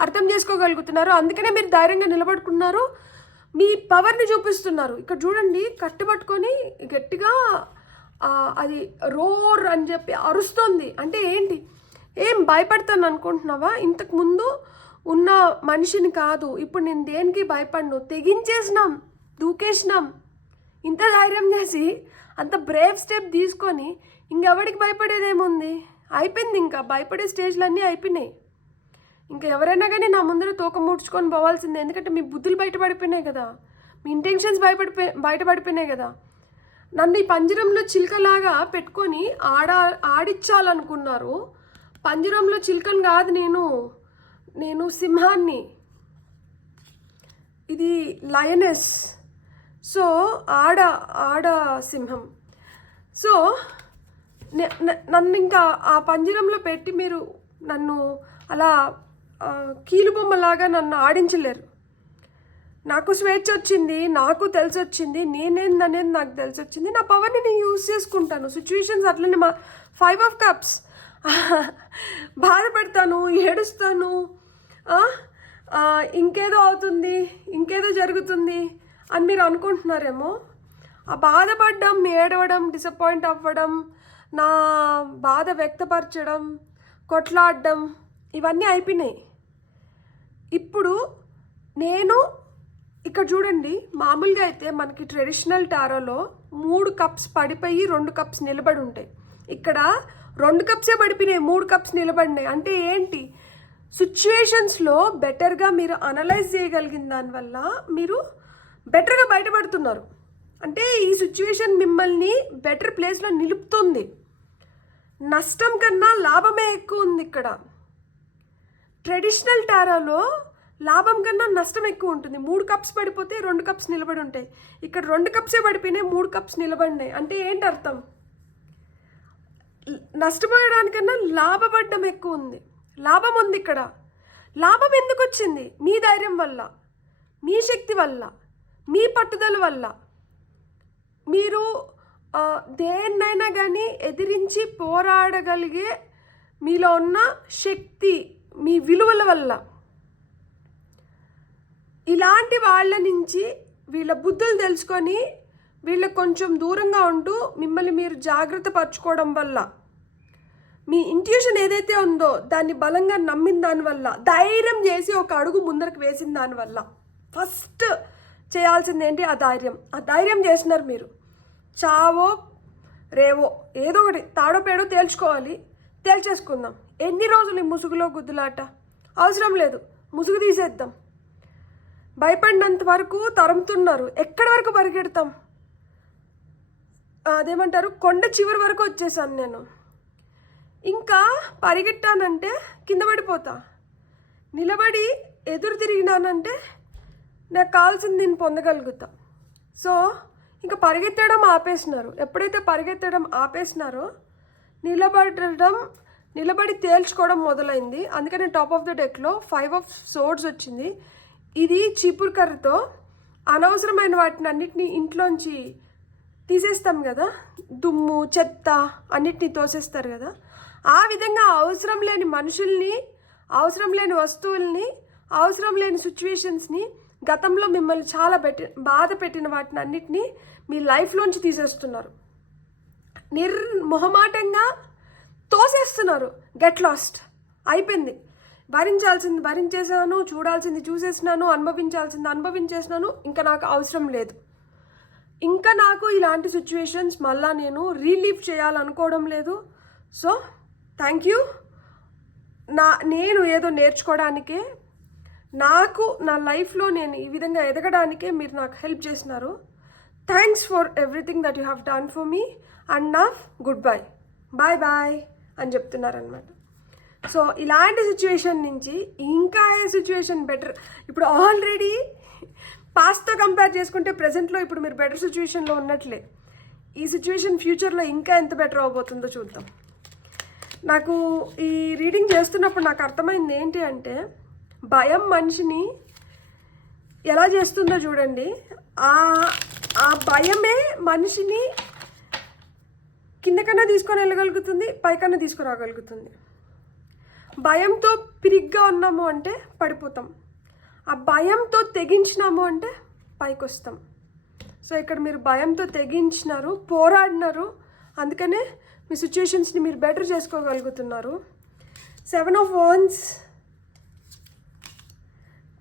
అర్థం చేసుకోగలుగుతున్నారు. అందుకనే మీరు ధైర్యంగా నిలబడుకున్నారు. మీ పవర్ని చూపిస్తున్నారు. ఇక్కడ చూడండి, కట్టుబట్టుకొని గట్టిగా అది రోర్ అని చెప్పి అరుస్తుంది. అంటే ఏంటి? ఏం భయపడతాను అనుకుంటున్నావా? ఇంతకు ముందు ఉన్న మనిషిని కాదు, ఇప్పుడు నేను దేనికి భయపడను, తెగించేసినాం, దూకేసినాం. ఇంత ధైర్యం చేసి అంత బ్రేవ్ స్టెప్ తీసుకొని ఇంకెవరికి భయపడేదేముంది? అయిపోయింది. ఇంకా భయపడే స్టేజ్లన్నీ అయిపోయినాయి. ఇంకా ఎవరైనా కానీ నా ముందర తోక ముడుచుకొని పోవాల్సిందే. ఎందుకంటే మీ బుద్ధులు బయటపడిపోయినాయి కదా, మీ ఇంటెన్షన్స్ బయటపడిపోయినాయి కదా. నన్ను ఈ పంజరంలో చిలుకలాగా పెట్టుకొని ఆడిచ్చాలనుకున్నారు. పంజరంలో చిలుకను కాదు, నేను సింహాన్ని. ఇది లయనెస్. సో ఆడ సింహం. సో నన్ను ఇంకా ఆ పంజరంలో పెట్టి మీరు నన్ను అలా కీలుబొమ్మలాగా నన్ను ఆడించలేరు. నాకు స్వేచ్ఛ వచ్చింది, నాకు తెలిసి వచ్చింది, నేనేందనేది నాకు తెలిసి వచ్చింది. నా పవర్ని నేను యూజ్ చేసుకుంటాను. సిచ్యువేషన్స్ అట్లనే 5 of Cups బాధపడతాను, ఏడుస్తాను, ఇంకేదో అవుతుంది, ఇంకేదో జరుగుతుంది అని మీరు అనుకుంటున్నారేమో. ఆ బాధపడడం, ఏడవడం, డిసప్పాయింట్ అవ్వడం, నా బాధ వ్యక్తపరచడం, కొట్లాడడం ఇవన్నీ అయిపోయినాయి. ఇప్పుడు నేను ఇక్కడ చూడండి, మామూలుగా అయితే మనకి ట్రెడిషనల్ టారోలో 3 కప్స్ పడిపోయి 2 కప్స్ నిలబడి ఉంటాయి. ఇక్కడ 2 కప్సే పడిపోయినాయి, 3 కప్స్ నిలబడినాయి. అంటే ఏంటి? సిచ్యువేషన్స్లో బెటర్గా మీరు అనలైజ్ చేయగలిగిన దానివల్ల మీరు బెటర్గా బయటపడుతున్నారు. అంటే ఈ సిచ్యువేషన్ మిమ్మల్ని బెటర్ ప్లేస్లో నిలుపుతుంది. నష్టం కన్నా లాభమే ఎక్కువ ఉంది ఇక్కడ. ట్రెడిషనల్ టారోలో లాభం కన్నా నష్టం ఎక్కువ ఉంటుంది. 3 కప్స్ పడిపోతే 2 కప్స్ నిలబడి ఉంటాయి. ఇక్కడ 2 కప్సే పడిపోయినాయి, 3 కప్స్ నిలబడినాయి. అంటే ఏంటి అర్థం? నష్టపోయడానికన్నా లాభపడడం ఎక్కువ ఉంది. లాభం ఉంది ఇక్కడ. లాభం ఎందుకు వచ్చింది? మీ ధైర్యం వల్ల, మీ శక్తి వల్ల, మీ పట్టుదల వల్ల. మీరు దేన్నైనా కానీ ఎదిరించి పోరాడగలిగే మీలో ఉన్న శక్తి, మీ విలువల వల్ల. ఇలాంటి వాళ్ళ నుంచి వీళ్ళ బుద్ధులు తెలుసుకొని వీళ్ళకి కొంచెం దూరంగా ఉంటూ మిమ్మల్ని మీరు జాగ్రత్త పరచుకోవడం వల్ల, మీ ఇంట్యూషన్ ఏదైతే ఉందో దాన్ని బలంగా నమ్మిన దానివల్ల, ధైర్యం చేసి ఒక అడుగు ముందరకు వేసిన దానివల్ల, ఫస్ట్ చేయాల్సింది ఏంటి? ఆ ధైర్యం చేసినారు మీరు. చావో రేవో ఏదో ఒకటి తాడో పేడో తేల్చుకోవాలి, తేల్చేసుకుందాం. ఎన్ని రోజులు ఈ ముసుగులో గుద్దులాట? అవసరం లేదు, ముసుగు తీసేద్దాం. భయపడినంత వరకు తరుముతున్నారు. ఎక్కడి వరకు పరిగెడతాం? అదేమంటారు, కొండ చివరి వరకు వచ్చేసాను నేను. ఇంకా పరిగెట్టానంటే కింద పడిపోతా. నిలబడి ఎదురు తిరిగినానంటే నాకు కావాల్సింది నేను పొందగలుగుతా. సో ఇంకా పరిగెత్తడం ఆపేసినారు. ఎప్పుడైతే పరిగెత్తడం ఆపేసినారో నిలబడి తేల్చుకోవడం మొదలైంది. అందుకని టాప్ ఆఫ్ ద డెక్లో 5 of Swords వచ్చింది. ఇది చీపురు కర్రతో అనవసరమైన వాటిని అన్నిటినీ ఇంట్లోంచి తీసేస్తాం కదా, దుమ్ము చెత్త అన్నిటినీ తోసేస్తారు కదా. ఆ విధంగా అవసరం లేని మనుషుల్ని, అవసరం లేని వస్తువుల్ని, అవసరం లేని సిచ్యువేషన్స్ని, గతంలో మిమ్మల్ని చాలా బాధ పెట్టిన వాటిని అన్నిటినీ మీ లైఫ్లోంచి తీసేస్తున్నారు. నిర్మొహమాటంగా తోసేస్తున్నారు. Get lost. అయిపోయింది. భరించాల్సింది భరించేసాను, చూడాల్సింది చూసేసినాను, అనుభవించాల్సింది అనుభవించేసినాను. ఇంకా నాకు అవసరం లేదు. ఇంకా నాకు ఇలాంటి సిచ్యువేషన్స్ మళ్ళా నేను రిలీవ్ చేయాలనుకోవడం లేదు. So thank you. నేను ఏదో నేర్చుకోవడానికే, నాకు నా లైఫ్లో నేను ఈ విధంగా ఎదగడానికే మీరు నాకు హెల్ప్ చేసినారు. Thanks for everything that you have done for me. And నా గుడ్ బై, బాయ్ బాయ్ అని చెప్తున్నారనమాట. సో ఇలాంటి సిచ్యువేషన్ నుంచి ఇంకా ఏ సిచ్యువేషన్ బెటర్? ఇప్పుడు ఆల్రెడీ పాస్ట్తో కంపేర్ చేసుకుంటే ప్రజెంట్లో ఇప్పుడు మీరు బెటర్ సిచ్యువేషన్లో ఉన్నట్లే. ఈ సిచ్యువేషన్ ఫ్యూచర్లో ఇంకా ఎంత బెటర్ అవబోతుందో చూద్దాం. నాకు ఈ రీడింగ్ చేస్తున్నప్పుడు నాకు అర్థమైంది ఏంటి అంటే, భయం మనిషిని ఎలా చేస్తుందో చూడండి. ఆ భయమే మనిషిని కిందకన్నా తీసుకొని వెళ్ళగలుగుతుంది, పైకన్నా తీసుకురాగలుగుతుంది. భయంతో పిరిగ్గా ఉన్నాము అంటే పడిపోతాం. ఆ భయంతో తెగించినాము అంటే పైకి వస్తాం. సో ఇక్కడ మీరు భయంతో తెగించినారు, పోరాడినారు, అందుకనే మీ సిచ్యుయేషన్స్ని మీరు better చేసుకోగలుగుతున్నారు. 7 of Wands,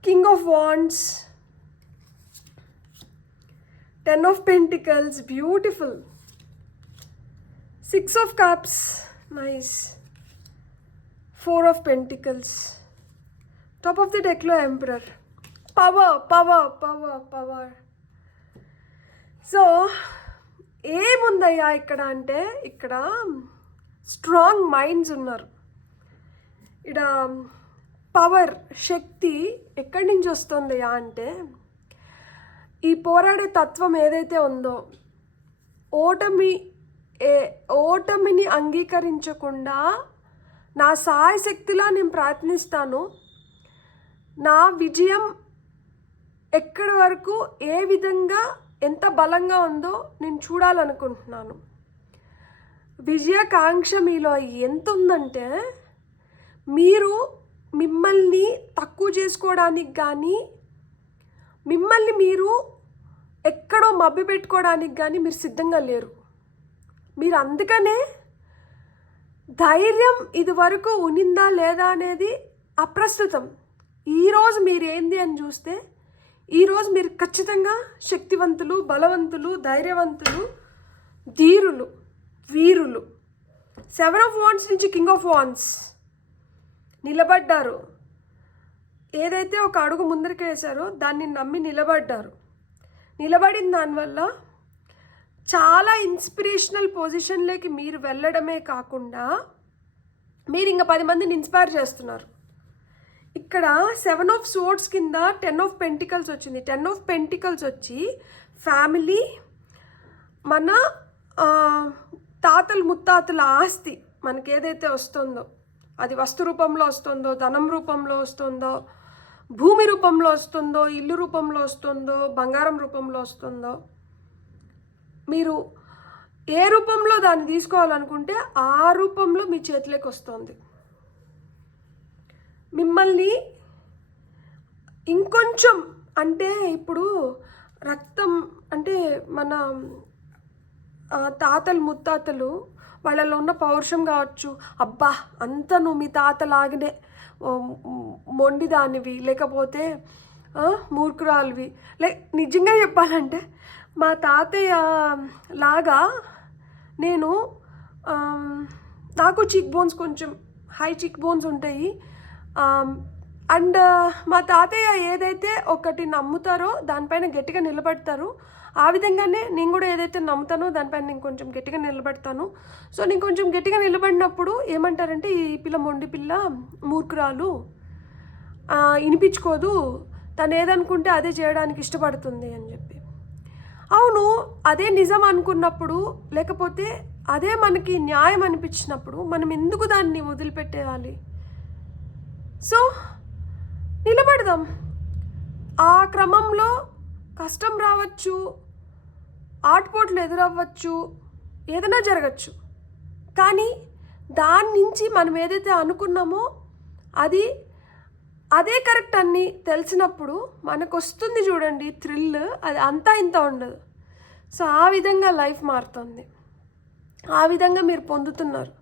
King of Wands, 10 of Pentacles, beautiful. 6 of Cups, nice. 4 of Pentacles. Top of the deck lo Emperor. Power, power, power, power. So ఏముందయ్యా ఇక్కడ అంటే, ఇక్కడ స్ట్రాంగ్ మైండ్స్ ఉన్నారు. ఇక్కడ పవర్, శక్తి ఎక్కడి నుంచి వస్తుందయ్యా అంటే, ఈ పోరాడే తత్వం ఏదైతే ఉందో, ఓటమిని అంగీకరించకుండా నా సాయశక్తిలా నేను ప్రయత్నిస్తాను, నా విజయం ఎక్కడి వరకు ఏ విధంగా ఎంత బలంగా ఉందో నేను చూడాలనుకుంటున్నాను. విజయకాంక్ష మీలో ఎంత ఉందంటే, మీరు మిమ్మల్ని తక్కువ చేసుకోవడానికి కానీ, మిమ్మల్ని మీరు ఎక్కడో మభ్య పెట్టుకోవడానికి కానీ మీరు సిద్ధంగా లేరు. మీరు అందుకనే ధైర్యం ఇది వరకు ఉనిందా లేదా అనేది అప్రస్తుతం. ఈరోజు మీరు ఏంది అని చూస్తే, ఈరోజు మీరు ఖచ్చితంగా శక్తివంతులు, బలవంతులు, ధైర్యవంతులు, ధీరులు, వీరులు. 7 of Wands నుంచి King of Wands నిలబడ్డారు. ఏదైతే ఒక అడుగు ముందరికి వేశారో దాన్ని నమ్మి నిలబడ్డారు. నిలబడిన దానివల్ల చాలా ఇన్స్పిరేషనల్ పొజిషన్లోకి మీరు వెళ్ళడమే కాకుండా మీరు ఇంకా 10 మందిని ఇన్స్పైర్ చేస్తున్నారు. ఇక్కడ 7 of Swords కింద 10 of Pentacles వచ్చింది. 10 of Pentacles వచ్చి ఫ్యామిలీ, మన తాతలు ముత్తాతల ఆస్తి మనకి ఏదైతే వస్తుందో, అది వస్తు రూపంలో వస్తుందో, ధనం రూపంలో వస్తుందో, భూమి రూపంలో వస్తుందో, ఇల్లు రూపంలో వస్తుందో, బంగారం రూపంలో వస్తుందో, మీరు ఏ రూపంలో దాన్ని తీసుకోవాలనుకుంటే ఆ రూపంలో మీ చేతిలోకి వస్తుంది. మిమ్మల్ని ఇంకొంచెం అంటే, ఇప్పుడు రక్తం అంటే మన తాతలు ముత్తాతలు వాళ్ళలో ఉన్న పౌరుషం కావచ్చు, అబ్బా అంతా నువ్వు మీ తాతలాగనే మొండిదానివి, లేకపోతే మూర్ఖురాలివి. నిజంగా చెప్పాలంటే మా తాతయ్య లాగా నేను, నాకు చిక్ బోన్స్ కొంచెం హై చిక్ బోన్స్ ఉంటాయి. అండ్ మా తాతయ్య ఏదైతే ఒకటి నమ్ముతారో దానిపైన గట్టిగా నిలబడతారు. ఆ విధంగానే నేను కూడా ఏదైతే నమ్ముతానో దానిపైన నేను కొంచెం గట్టిగా నిలబడతాను. సో నేను కొంచెం గట్టిగా నిలబడినప్పుడు ఏమంటారంటే, ఈ పిల్ల మొండి పిల్ల, మూర్ఖురాలు, వినిపించుకోదు, తను ఏదనుకుంటే అదే చేయడానికి ఇష్టపడుతుంది అని చెప్పి. అవును, అదే నిజం అనుకున్నప్పుడు, లేకపోతే అదే మనకి న్యాయం అనిపించినప్పుడు మనం ఎందుకు దాన్ని వదిలిపెట్టేయాలి? సో నిలబడదాం. ఆ క్రమంలో కష్టం రావచ్చు, ఆటుపోట్లు ఎదురవ్వచ్చు, ఏదైనా జరగచ్చు. కానీ దాని నుంచి మనం ఏదైతే అనుకున్నామో అది అదే కరెక్ట్ అని తెలిసినప్పుడు మనకు వస్తుంది చూడండి థ్రిల్, అది అంతా ఇంత ఉండదు. సో ఆ విధంగా లైఫ్ మారుతుంది, ఆ విధంగా మీరు పొందుతున్నారు.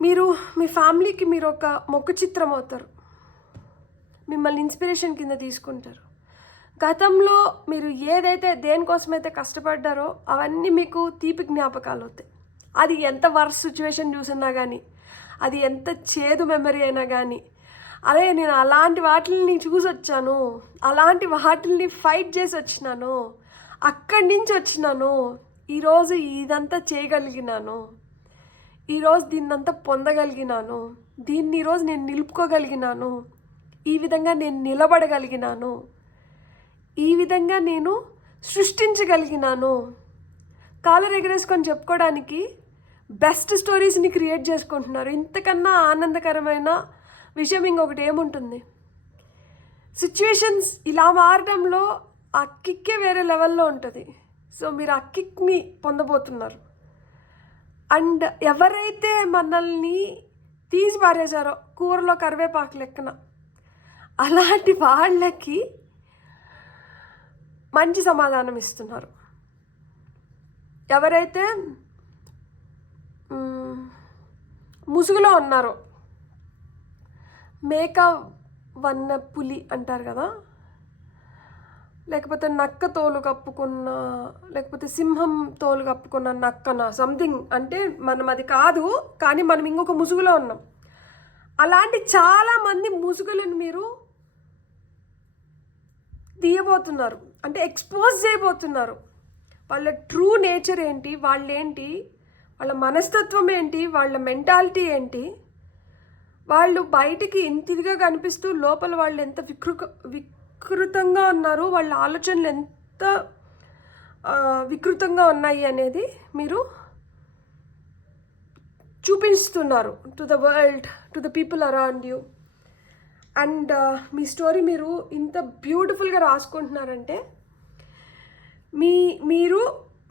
మీరు మీ ఫ్యామిలీకి మీరు ఒక మొక్క చిత్రం అవుతారు, మిమ్మల్ని ఇన్స్పిరేషన్ కింద తీసుకుంటారు. గతంలో మీరు ఏదైతే దేనికోసమైతే కష్టపడ్డారో అవన్నీ మీకు తీపి జ్ఞాపకాలు అవుతాయి. అది ఎంత వర్స్ సిచ్యువేషన్ చూసినా కానీ, అది ఎంత చేదు మెమరీ అయినా కానీ, అదే నేను అలాంటి వాటిని చూసి వచ్చాను, అలాంటి వాటిని ఫైట్ చేసి వచ్చినాను, అక్కడి నుంచి వచ్చినాను, ఈరోజు ఇదంతా చేయగలిగినాను, ఈరోజు దీన్నంతా పొందగలిగినాను, దీన్ని ఈరోజు నేను నిలుపుకోగలిగినాను, ఈ విధంగా నేను నిలబడగలిగినాను, ఈ విధంగా నేను సృష్టించగలిగినాను. కాలర్ ఎగరేసుకొని చెప్పుకోవడానికి బెస్ట్ స్టోరీస్ని క్రియేట్ చేసుకుంటున్నారు. ఇంతకన్నా ఆనందకరమైన విషయం ఇంకొకటి ఏముంటుంది? సిచ్యువేషన్స్ ఇలా మారడంలో ఆ కిక్కే వేరే లెవెల్లో ఉంటుంది. సో మీరు ఆ కిక్ని పొందబోతున్నారు. అండ్ ఎవరైతే మనల్ని తీసి పారేశారో కూరలో కరివేపాకు లెక్కన, అలాంటి వాళ్ళకి మంచి సమాధానం ఇస్తున్నారు. ఎవరైతే ముసుగులో ఉన్నారో, మేక వన్న పులి అంటారు కదా, లేకపోతే నక్క తోలు కప్పుకున్న, లేకపోతే సింహం తోలు కప్పుకున్న నక్కన సంథింగ్, అంటే మనం అది కాదు కానీ మనం ఇంకొక ముసుగులో ఉన్నాం. అలాంటి చాలామంది ముసుగులను మీరు తీయబోతున్నారు, అంటే ఎక్స్పోజ్ చేయబోతున్నారు. వాళ్ళ ట్రూ నేచర్ ఏంటి, వాళ్ళేంటి, వాళ్ళ మనస్తత్వం ఏంటి, వాళ్ళ మెంటాలిటీ ఏంటి, వాళ్ళు బయటికి ఇంత ఇదిగా కనిపిస్తూ లోపల వాళ్ళు ఎంత వికృతంగా ఉన్నారు, వాళ్ళ ఆలోచనలు ఎంత వికృతంగా ఉన్నాయి అనేది మీరు చూపిస్తున్నారు to the world, to the people around you. And me story మీరు ఇంత బ్యూటిఫుల్గా రాసుకుంటున్నారంటే మీరు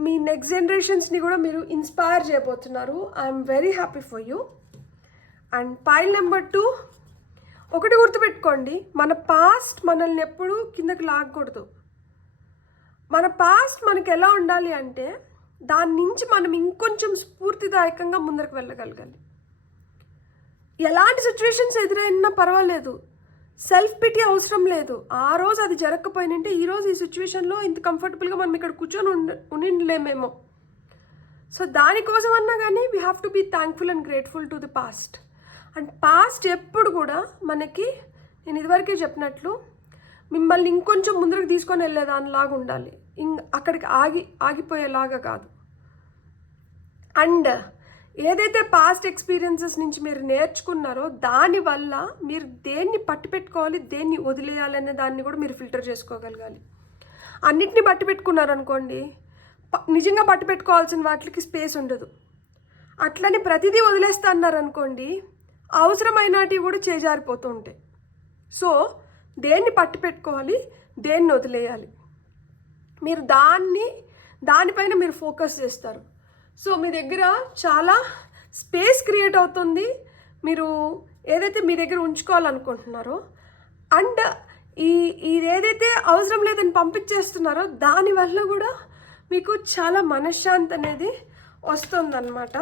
మీ నెక్స్ట్ జనరేషన్స్ని కూడా మీరు ఇన్స్పైర్ చేయబోతున్నారు. I'm very happy for you. And pile number 2, ఒకటి గుర్తుపెట్టుకోండి, మన పాస్ట్ మనల్ని ఎప్పుడూ కిందకి లాగకూడదు. మన పాస్ట్ మనకి ఎలా ఉండాలి అంటే దాని నుంచి మనం ఇంకొంచెం స్ఫూర్తిదాయకంగా ముందరకు వెళ్ళగలగాలి. ఎలాంటి సిచ్యువేషన్స్ ఎదురైనా పర్వాలేదు, సెల్ఫ్ పిటీ అవసరం లేదు. ఆ రోజు అది జరగకపోయినంటే ఈరోజు ఈ సిచ్యువేషన్లో ఇంత కంఫర్టబుల్గా మనం ఇక్కడ కూర్చొని ఉండిలేమేమో. సో దానికోసం అన్నా కానీ we have to be thankful and grateful to the past. And past ఎప్పుడు కూడా మనకి, నేను ఇదివరకే చెప్పినట్లు, మిమ్మల్ని ఇంకొంచెం ముందుకు తీసుకొని వెళ్ళేదానిలాగా ఉండాలి, అక్కడికి ఆగిపోయేలాగా కాదు. అండ్ ఏదైతే పాస్ట్ ఎక్స్పీరియన్సెస్ నుంచి మీరు నేర్చుకున్నారో దానివల్ల మీరు దేన్ని పట్టి పెట్టుకోవాలి, దేన్ని వదిలేయాలనే దాన్ని కూడా మీరు ఫిల్టర్ చేసుకోగలగాలి. అన్నిటినీ పట్టి పెట్టుకున్నారనుకోండి, నిజంగా పట్టి పెట్టుకోవాల్సిన వాటికి స్పేస్ ఉండదు. అట్లని ప్రతిదీ వదిలేస్తా అన్నారనుకోండి, అవసరమైనవి కూడా చేజారిపోతూ ఉంటాయి. సో దేన్ని పట్టి పెట్టుకోవాలి, దేన్ని వదిలేయాలి, మీరు దానిపైన మీరు ఫోకస్ చేస్తారు. సో మీ దగ్గర చాలా స్పేస్ క్రియేట్ అవుతుంది, మీరు ఏదైతే మీ దగ్గర ఉంచుకోవాలనుకుంటున్నారో. అండ్ ఇది ఏదైతే అవసరం లేదని పంపించేస్తున్నారో దానివల్ల కూడా మీకు చాలా మనశ్శాంతి అనేది వస్తుందన్నమాట.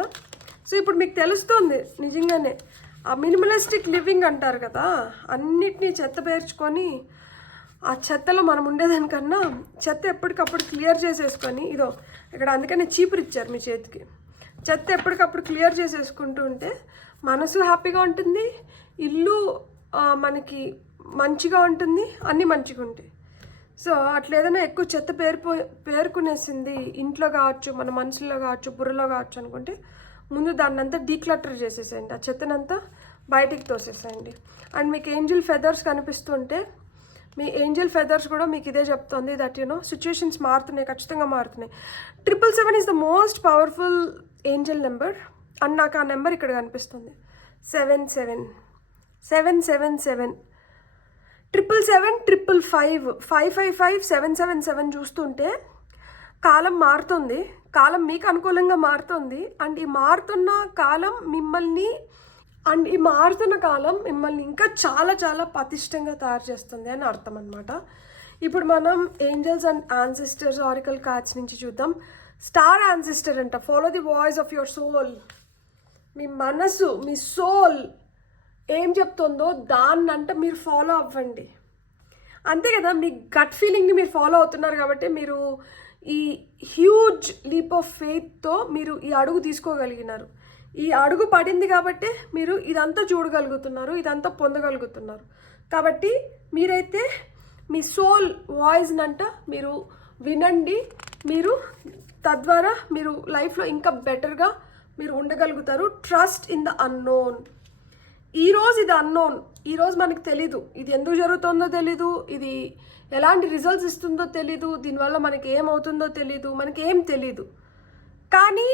సో ఇప్పుడు మీకు తెలుస్తుంది నిజంగానే ఆ మినిమలిస్టిక్ లివింగ్ అంటారు కదా, అన్నిటినీ చెత్త పేర్చుకొని ఆ చెత్తలో మనం ఉండేదానికన్నా చెత్త ఎప్పటికప్పుడు క్లియర్ చేసేసుకొని, ఇదో ఇక్కడ అందుకని చీపురు ఇచ్చారు మీ చేతికి, చెత్త ఎప్పటికప్పుడు క్లియర్ చేసేసుకుంటూ ఉంటే మనసు హ్యాపీగా ఉంటుంది, ఇల్లు మనకి మంచిగా ఉంటుంది, అన్నీ మంచిగా ఉంటాయి. సో అట్లా ఏదైనా ఎక్కువ చెత్త పేరుకునేసింది ఇంట్లో కావచ్చు, మన మనసులో కావచ్చు, బుర్రలో కావచ్చు అనుకుంటే ముందు దాన్ని అంతా డీక్లటర్ చేసేసేయండి, ఆ చెత్తనంతా బయటికి తోసేసేయండి. అండ్ మీకు ఏంజిల్ ఫెదర్స్ కనిపిస్తుంటే మీ ఏంజిల్ ఫెదర్స్ కూడా మీకు ఇదే చెప్తుంది, దట్ సిచ్యువేషన్స్ మారుతున్నాయి, ఖచ్చితంగా మారుతున్నాయి. 777 is the most powerful angel number. And నాకు ఆ నెంబర్ ఇక్కడ కనిపిస్తుంది, 77 777 777 555 555 777 చూస్తుంటే కాలం మారుతుంది, కాలం మీకు అనుకూలంగా మారుతుంది. అండ్ ఈ మారుతున్న కాలం మిమ్మల్ని ఇంకా చాలా చాలా పటిష్టంగా తయారు చేస్తుంది అని అర్థం అనమాట. ఇప్పుడు మనం angels and ancestors oracle cards నుంచి చూద్దాం. స్టార్ యాన్సిస్టర్ అంట, follow the voice of your soul. మీ మనసు, మీ సోల్ ఏం చెప్తుందో దాన్నంట మీరు ఫాలో అవ్వండి. అంతే కదా, మీ గట్ ఫీలింగ్ని మీరు ఫాలో అవుతున్నారు కాబట్టి మీరు ఈ హ్యూజ్ లీప్ ఆఫ్ ఫెయిత్తో మీరు ఈ అడుగు తీసుకోగలిగినారు. ఈ అడుగు పడింది కాబట్టి మీరు ఇదంతా చూడగలుగుతున్నారు, ఇదంతా పొందగలుగుతున్నారు. కాబట్టి మీరైతే మీ సోల్ వాయిస్నంట మీరు వినండి, మీరు తద్వారా మీరు లైఫ్లో ఇంకా బెటర్గా మీరు ఉండగలుగుతారు. Trust in the unknown. ఈరోజు ఇది అన్నోన్, ఈరోజు మనకు తెలీదు ఇది ఎందుకు జరుగుతుందో తెలీదు, ఇది ఎలాంటి రిజల్ట్స్ ఇస్తుందో తెలీదు, దీనివల్ల మనకి ఏమవుతుందో తెలీదు, మనకి ఏం తెలీదు. కానీ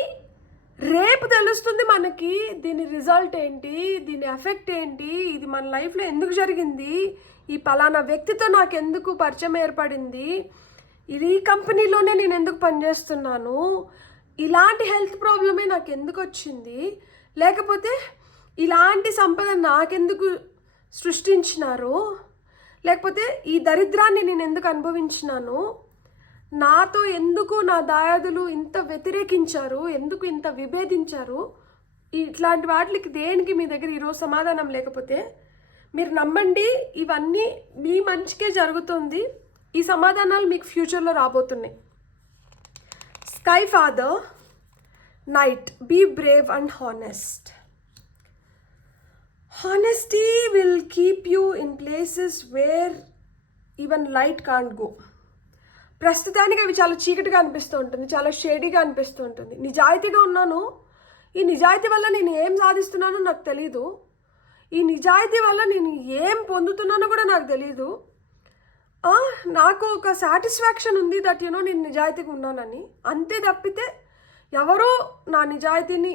రేపు తెలుస్తుంది మనకి దీని రిజల్ట్ ఏంటి, దీని ఎఫెక్ట్ ఏంటి, ఇది మన లైఫ్లో ఎందుకు జరిగింది, ఈ పలానా వ్యక్తితో నాకు ఎందుకు పరిచయం ఏర్పడింది, ఇది ఈ కంపెనీలోనే నేను ఎందుకు పనిచేస్తున్నాను, ఇలాంటి హెల్త్ ప్రాబ్లమే నాకు ఎందుకు వచ్చింది, లేకపోతే ఇలాంటి సంపద నాకెందుకు సృష్టించినారు, లేకపోతే ఈ దరిద్రాన్ని నేను ఎందుకు అనుభవించినాను, నాతో ఎందుకు నా దాయాదులు ఇంత వ్యతిరేకించారు, ఎందుకు ఇంత విభేదించారు, ఇట్లాంటి వాటికి దేనికి మీ దగ్గర ఈరోజు సమాధానం లేకపోతే మీరు నమ్మండి, ఇవన్నీ మీ మంచికే జరుగుతుంది. ఈ సమాధానాలు మీకు ఫ్యూచర్లో రాబోతున్నాయి. Sky father, knight, be brave and honest. Honesty will keep you in places where even light can't go. ప్రస్తుతానికి అవి చాలా చీకటిగా అనిపిస్తూ ఉంటుంది, చాలా షేడీగా అనిపిస్తూ ఉంటుంది. నిజాయితీగా ఉన్నాను, ఈ నిజాయితీ వల్ల నేను ఏం సాధిస్తున్నానో నాకు తెలీదు, ఈ నిజాయితీ వల్ల నేను ఏం పొందుతున్నానో కూడా నాకు తెలీదు. నాకు ఒక సాటిస్ఫాక్షన్ ఉంది దట్ నేను నిజాయితీగా ఉన్నానని, అంతే తప్పితే ఎవరూ నా నిజాయితీని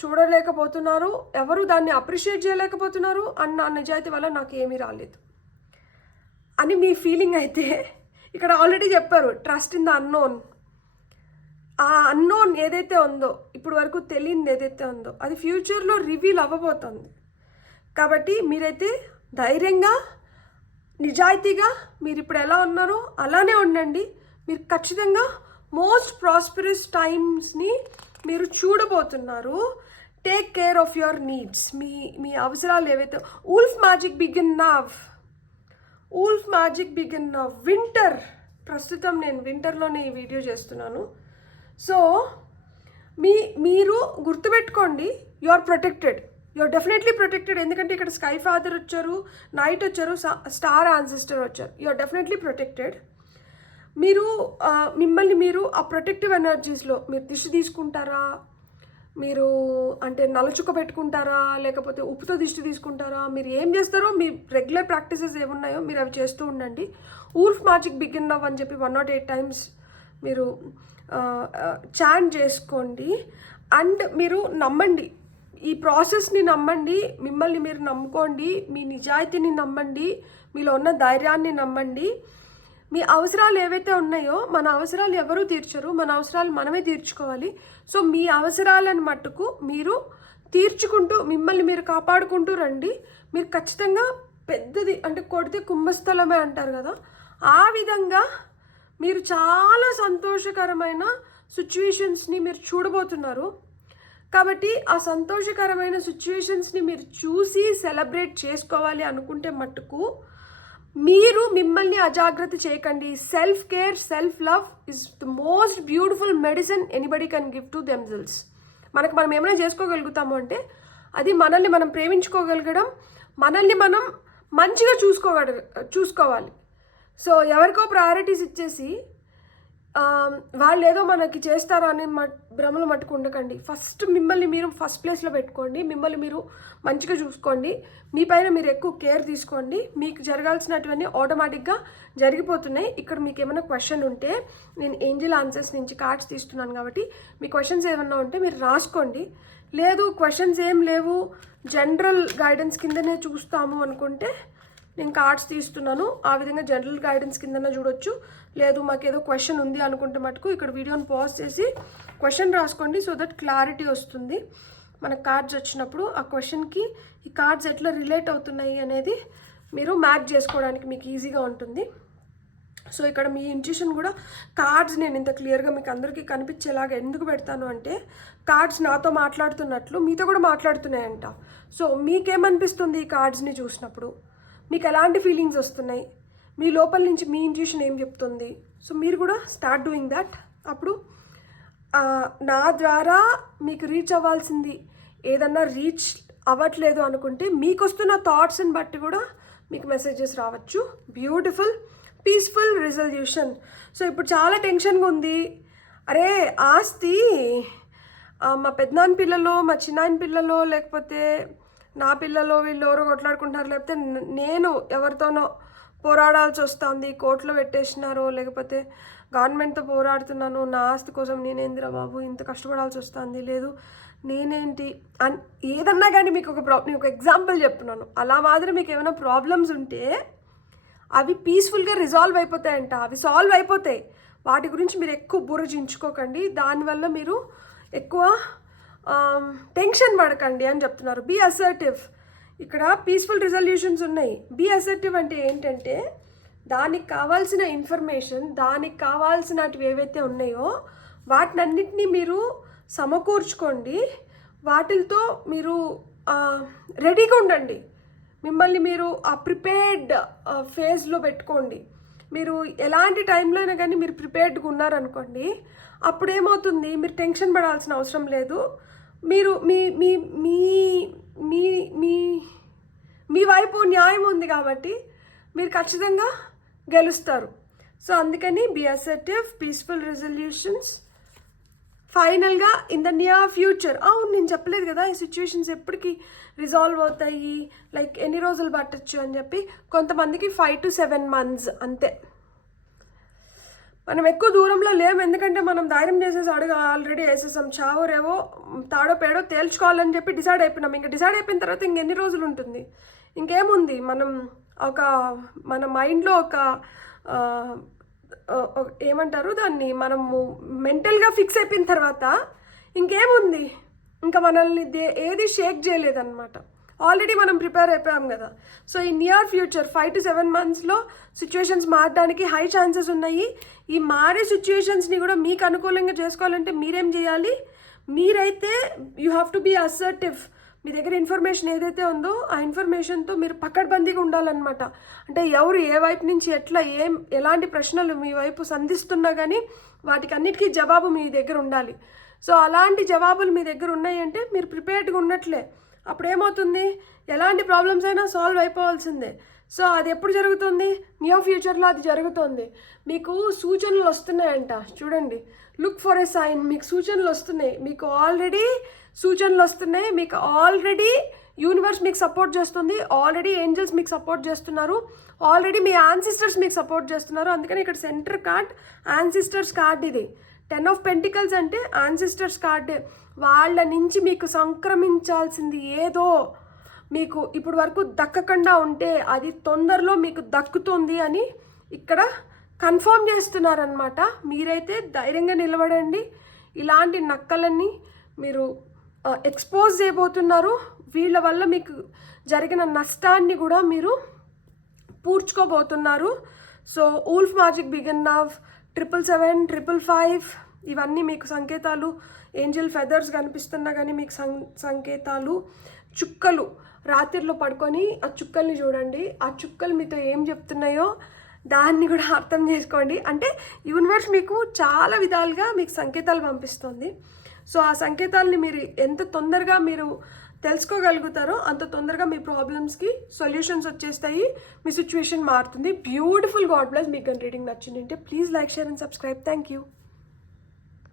చూడలేకపోతున్నారు, ఎవరు దాన్ని అప్రిషియేట్ చేయలేకపోతున్నారు అండ్ నా నిజాయితీ వల్ల నాకు ఏమీ రాలేదు అని మీ ఫీలింగ్ అయితే ఇక్కడ ఆల్రెడీ చెప్పారు. Trust in the unknown. ఆ అన్నోన్ ఏదైతే ఉందో, ఇప్పుడు వరకు తెలియనిది ఏదైతే ఉందో, అది ఫ్యూచర్లో రివీల్ అవ్వబోతుంది. కాబట్టి మీరైతే ధైర్యంగా, నిజాయితీగా మీరు ఇప్పుడు ఎలా ఉన్నారో అలానే ఉండండి. మీరు ఖచ్చితంగా మోస్ట్ ప్రాస్పరస్ టైమ్స్ని మీరు చూడబోతున్నారు. Take care of your needs. మీ అవసరాలు ఏవైతే, wolf magic begin now. Wolf magic begin now. Winter, ప్రస్తుతం నేను వింటర్లోనే ఈ వీడియో చేస్తున్నాను. సో మీరు గుర్తుపెట్టుకోండి, you are protected, you are definitely protected. ఎందుకంటే ఇక్కడ స్కై ఫాదర్ వచ్చారు, నైట్ వచ్చారు, స్టార్ యాన్సిస్టర్ వచ్చారు. You are definitely protected. మీరు మిమ్మల్ని మీరు ఆ ప్రొటెక్టివ్ ఎనర్జీస్లో మీరు దిష్టి తీసుకుంటారా, మీరు అంటే నలుచుక్క పెట్టుకుంటారా, లేకపోతే ఉప్పుతో దిష్టి తీసుకుంటారా, మీరు ఏం చేస్తారో మీ రెగ్యులర్ ప్రాక్టీసెస్ ఏమున్నాయో మీరు అవి చేస్తూ ఉండండి. ఊల్ఫ్ మ్యాజిక్ బిగిన్ నవ్ అని చెప్పి 108 టైమ్స్ మీరు చాంట్ చేసుకోండి. అండ్ మీరు నమ్మండి, ఈ ప్రాసెస్ని నమ్మండి, మిమ్మల్ని మీరు నమ్ముకోండి, మీ నిజాయితీని నమ్మండి, మీలో ఉన్న ధైర్యాన్ని నమ్మండి. మీ అవసరాలు ఏవైతే ఉన్నాయో, మన అవసరాలు ఎవరూ తీర్చరు, మన అవసరాలు మనమే తీర్చుకోవాలి. సో మీ అవసరాలను మట్టుకు మీరు తీర్చుకుంటూ మిమ్మల్ని మీరు కాపాడుకుంటూ రండి. మీరు ఖచ్చితంగా పెద్దది అంటే కొడితే కుంభస్థలమే అంటారు కదా, ఆ విధంగా మీరు చాలా సంతోషకరమైన సిచ్యువేషన్స్ని మీరు చూడబోతున్నారు. కాబట్టి ఆ సంతోషకరమైన సిచ్యువేషన్స్ని మీరు చూసి సెలబ్రేట్ చేసుకోవాలి అనుకుంటే మట్టుకు మీరు మిమ్మల్ని అజాగ్రత్త చేయకండి. Self care, self love is the most beautiful medicine anybody can give to themselves. మనం ఏమైనా చేసుకోగలుగుతాము అంటే అది మనల్ని మనం ప్రేమించుకోగలగడం, మనల్ని మనం మంచిగా చూసుకోవాలి. సో ఎవరికో ప్రయారిటీస్ ఇచ్చేసి వాళ్ళు ఏదో మనకి చేస్తారా అని భ్రమలు మట్టుకు ఉండకండి. ఫస్ట్ మిమ్మల్ని మీరు ఫస్ట్ ప్లేస్లో పెట్టుకోండి, మిమ్మల్ని మీరు మంచిగా చూసుకోండి, మీ పైన మీరు ఎక్కువ కేర్ తీసుకోండి. మీకు జరగాల్సినటువన్నీ ఆటోమేటిక్గా జరిగిపోతున్నాయి. ఇక్కడ మీకు ఏమైనా క్వశ్చన్ ఉంటే నేను ఏంజల్ ఆన్సర్స్ నుంచి కార్డ్స్ తీస్తున్నాను కాబట్టి మీ క్వశ్చన్స్ ఏమన్నా ఉంటే మీరు రాసుకోండి. లేదు క్వశ్చన్స్ ఏం లేవు, జనరల్ గైడెన్స్ కిందనే చూస్తాము అనుకుంటే నేను కార్డ్స్ తీస్తున్నాను, ఆ విధంగా జనరల్ గైడెన్స్ కిందనే చూడొచ్చు. లేదు మాకు ఏదో క్వశ్చన్ ఉంది అనుకుంటే మటుకు ఇక్కడ వీడియోని పాజ్ చేసి క్వశ్చన్ రాసుకోండి. సో దట్ క్లారిటీ వస్తుంది. మనకు కార్డ్స్ వచ్చినప్పుడు ఆ క్వశ్చన్కి ఈ కార్డ్స్ ఎట్లా రిలేట్ అవుతున్నాయి అనేది మీరు మ్యాచ్ చేసుకోవడానికి మీకు ఈజీగా ఉంటుంది. సో ఇక్కడ మీ ఇంట్యూషన్ కూడా, కార్డ్స్ నేను ఇంత క్లియర్గా మీకు అందరికీ కనిపించేలాగా ఎందుకు పెడతాను అంటే కార్డ్స్ నాతో మాట్లాడుతున్నట్లు మీతో కూడా మాట్లాడుతున్నాయంట. సో మీకేమనిపిస్తుంది ఈ కార్డ్స్ని చూసినప్పుడు, మీకు ఎలాంటి ఫీలింగ్స్ వస్తున్నాయి, మీ లోపల నుంచి మీ ఇంట్యూషన్ ఏం చెప్తుంది. సో మీరు కూడా స్టార్ట్ డూయింగ్ దట్. అప్పుడు నా ద్వారా మీకు రీచ్ అవ్వాల్సింది ఏదన్నా రీచ్ అవ్వట్లేదు అనుకుంటే మీకు వస్తున్న థాట్స్ని బట్టి కూడా మీకు మెసేజెస్ రావచ్చు. Beautiful peaceful resolution. సో ఇప్పుడు చాలా టెన్షన్గా ఉంది, అరే ఆస్తి మా పెద్దనాన్న పిల్లలో, మా చిన్నాయన పిల్లలో, లేకపోతే నా పిల్లలో వీళ్ళు ఎవరో కొట్లాడుకుంటున్నారు, లేకపోతే నేను ఎవరితోనో పోరాడాల్సి వస్తుంది, కోర్టులో పెట్టేసినారో, లేకపోతే గవర్నమెంట్తో పోరాడుతున్నాను, నా ఆస్తి కోసం నేనేందిరా బాబు ఇంత కష్టపడాల్సి వస్తుంది, లేదు నేనేంటి అని ఏదన్నా కానీ మీకు నేను ఒక ఎగ్జాంపుల్ చెప్తున్నాను. అలా మాత్రం మీకు ఏమైనా ప్రాబ్లమ్స్ ఉంటే అవి పీస్ఫుల్గా రిజాల్వ్ అయిపోతాయంట, అవి సాల్వ్ అయిపోతాయి. వాటి గురించి మీరు ఎక్కువ బుర్రజించుకోకండి, దానివల్ల మీరు ఎక్కువ టెన్షన్ పడకండి అని చెప్తున్నారు. Be assertive. ఇక్కడ పీస్ఫుల్ రిజల్యూషన్స్ ఉన్నాయి. బీ అసర్టివ్ అంటే ఏంటంటే దానికి కావాల్సిన ఇన్ఫర్మేషన్, దానికి కావాల్సినవి ఏవైతే ఉన్నాయో వాటినన్నిటినీ మీరు సమకూర్చుకోండి. వాటితో మీరు రెడీగా ఉండండి. మిమ్మల్ని మీరు ఆ ప్రిపేర్డ్ ఫేజ్లో పెట్టుకోండి. మీరు ఎలాంటి టైంలో అయినా కానీ మీరు ప్రిపేర్డ్గా ఉన్నారనుకోండి, అప్పుడు ఏమవుతుంది, మీరు టెన్షన్ పడాల్సిన అవసరం లేదు. మీరు మీ మీ మీ మీ మీ మీ వైపు న్యాయం ఉంది కాబట్టి మీరు ఖచ్చితంగా గెలుస్తారు. సో అందుకని బీ అసర్టివ్, పీస్ఫుల్ రెజల్యూషన్స్. ఫైనల్గా ఇన్ ద నియర్ ఫ్యూచర్, అవును నేను చెప్పలేదు కదా ఈ సిచ్యువేషన్స్ ఎప్పటికీ రిజాల్వ్ అవుతాయి, లైక్ ఎన్ని రోజులు పట్టచ్చు అని చెప్పి. కొంతమందికి 5 to 7 months అంతే. మనం ఎక్కువ దూరంలో లేము, ఎందుకంటే మనం ధైర్యం చేసేసి అడుగు ఆల్రెడీ వేసేసాం. చావో రేవో తాడో పేడో తేల్చుకోవాలని చెప్పి డిసైడ్ అయిపోయినాం. ఇంకా డిసైడ్ అయిపోయిన తర్వాత ఇంకెన్ని రోజులు ఉంటుంది, ఇంకేముంది. మన మైండ్లో ఏమంటారు దాన్ని, మనము మెంటల్గా ఫిక్స్ అయిపోయిన తర్వాత ఇంకేముంది, ఇంకా మనల్ని ఏది షేక్ చేయలేదన్నమాట. ఆల్రెడీ మనం ప్రిపేర్ అయిపోయాం కదా. సో ఈ నియర్ ఫ్యూచర్ 5 to 7 monthsలో సిచ్యువేషన్స్ మారడానికి హై ఛాన్సెస్ ఉన్నాయి. ఈ మారే సిచ్యువేషన్స్ని కూడా మీకు అనుకూలంగా చేసుకోవాలంటే మీరేం చేయాలి, మీరైతే you have to be assertive. మీ దగ్గర ఇన్ఫర్మేషన్ ఏదైతే ఉందో ఆ ఇన్ఫర్మేషన్తో మీరు పకడ్బందీగా ఉండాలన్నమాట. అంటే ఎవరు ఏ వైపు నుంచి ఎలాంటి ప్రశ్నలు మీ వైపు సంధిస్తున్నా కానీ వాటికి అన్నిటికీ జవాబు మీ దగ్గర ఉండాలి. సో అలాంటి జవాబులు మీ దగ్గర ఉన్నాయంటే మీరు ప్రిపేర్డ్గా ఉన్నట్లే. అప్పుడు ఏమవుతుంది, ఎలాంటి ప్రాబ్లమ్స్ అయినా సాల్వ్ అయిపోవాల్సిందే. సో అది ఎప్పుడు జరుగుతుంది, నియర్ ఫ్యూచర్లో అది జరుగుతుంది. మీకు సూచనలు వస్తున్నాయంట, చూడండి, లుక్ ఫర్ ఎ సైన్. మీకు సూచనలు వస్తున్నాయి, మీకు ఆల్రెడీ సూచనలు వస్తున్నాయి, మీకు ఆల్రెడీ యూనివర్స్ మీకు సపోర్ట్ చేస్తుంది, ఆల్రెడీ ఏంజల్స్ మీకు సపోర్ట్ చేస్తున్నారు, ఆల్రెడీ మీ యాన్సిస్టర్స్ మీకు సపోర్ట్ చేస్తున్నారు. అందుకని ఇక్కడ సెంటర్ కార్డ్ యాన్సిస్టర్స్ కార్డ్. ఇది 10 of Pentacles అంటే యాన్సిస్టర్స్ కార్డే. వాళ్ళ నుంచి మీకు సంక్రమించాల్సింది ఏదో మీకు ఇప్పుడు వరకు దక్కకుండా ఉంటే అది తొందరలో మీకు దక్కుతుంది అని ఇక్కడ కన్ఫర్మ్ చేస్తున్నారనమాట. మీరైతే ధైర్యంగా నిలబడండి. ఇలాంటి నక్కలన్నీ మీరు ఎక్స్పోజ్ చేయబోతున్నారు. వీళ్ళ వల్ల మీకు జరిగిన నష్టాన్ని కూడా మీరు పూడ్చుకోబోతున్నారు. So wolf magic begin now, 777, 555 ఇవన్నీ మీకు సంకేతాలు. ఏంజల్ ఫెదర్స్ కనిపిస్తున్నా కానీ మీకు సంకేతాలు. చుక్కలు, రాత్రిలో పడుకొని ఆ చుక్కల్ని చూడండి. ఆ చుక్కలు మీతో ఏం చెప్తున్నాయో దాన్ని కూడా అర్థం చేసుకోండి. అంటే యూనివర్స్ మీకు చాలా విధాలుగా మీకు సంకేతాలు పంపిస్తుంది. సో ఆ సంకేతాలని మీరు ఎంత తొందరగా మీరు తెలుసుకోగలుగుతారో అంత తొందరగా మీ ప్రాబ్లమ్స్కి సొల్యూషన్స్ వచ్చేస్తాయి, మీ సిచ్యువేషన్ మారుతుంది. బ్యూటిఫుల్. God bless. మీకు రీడింగ్ నచ్చిందంటే please like, share and subscribe. Thank you.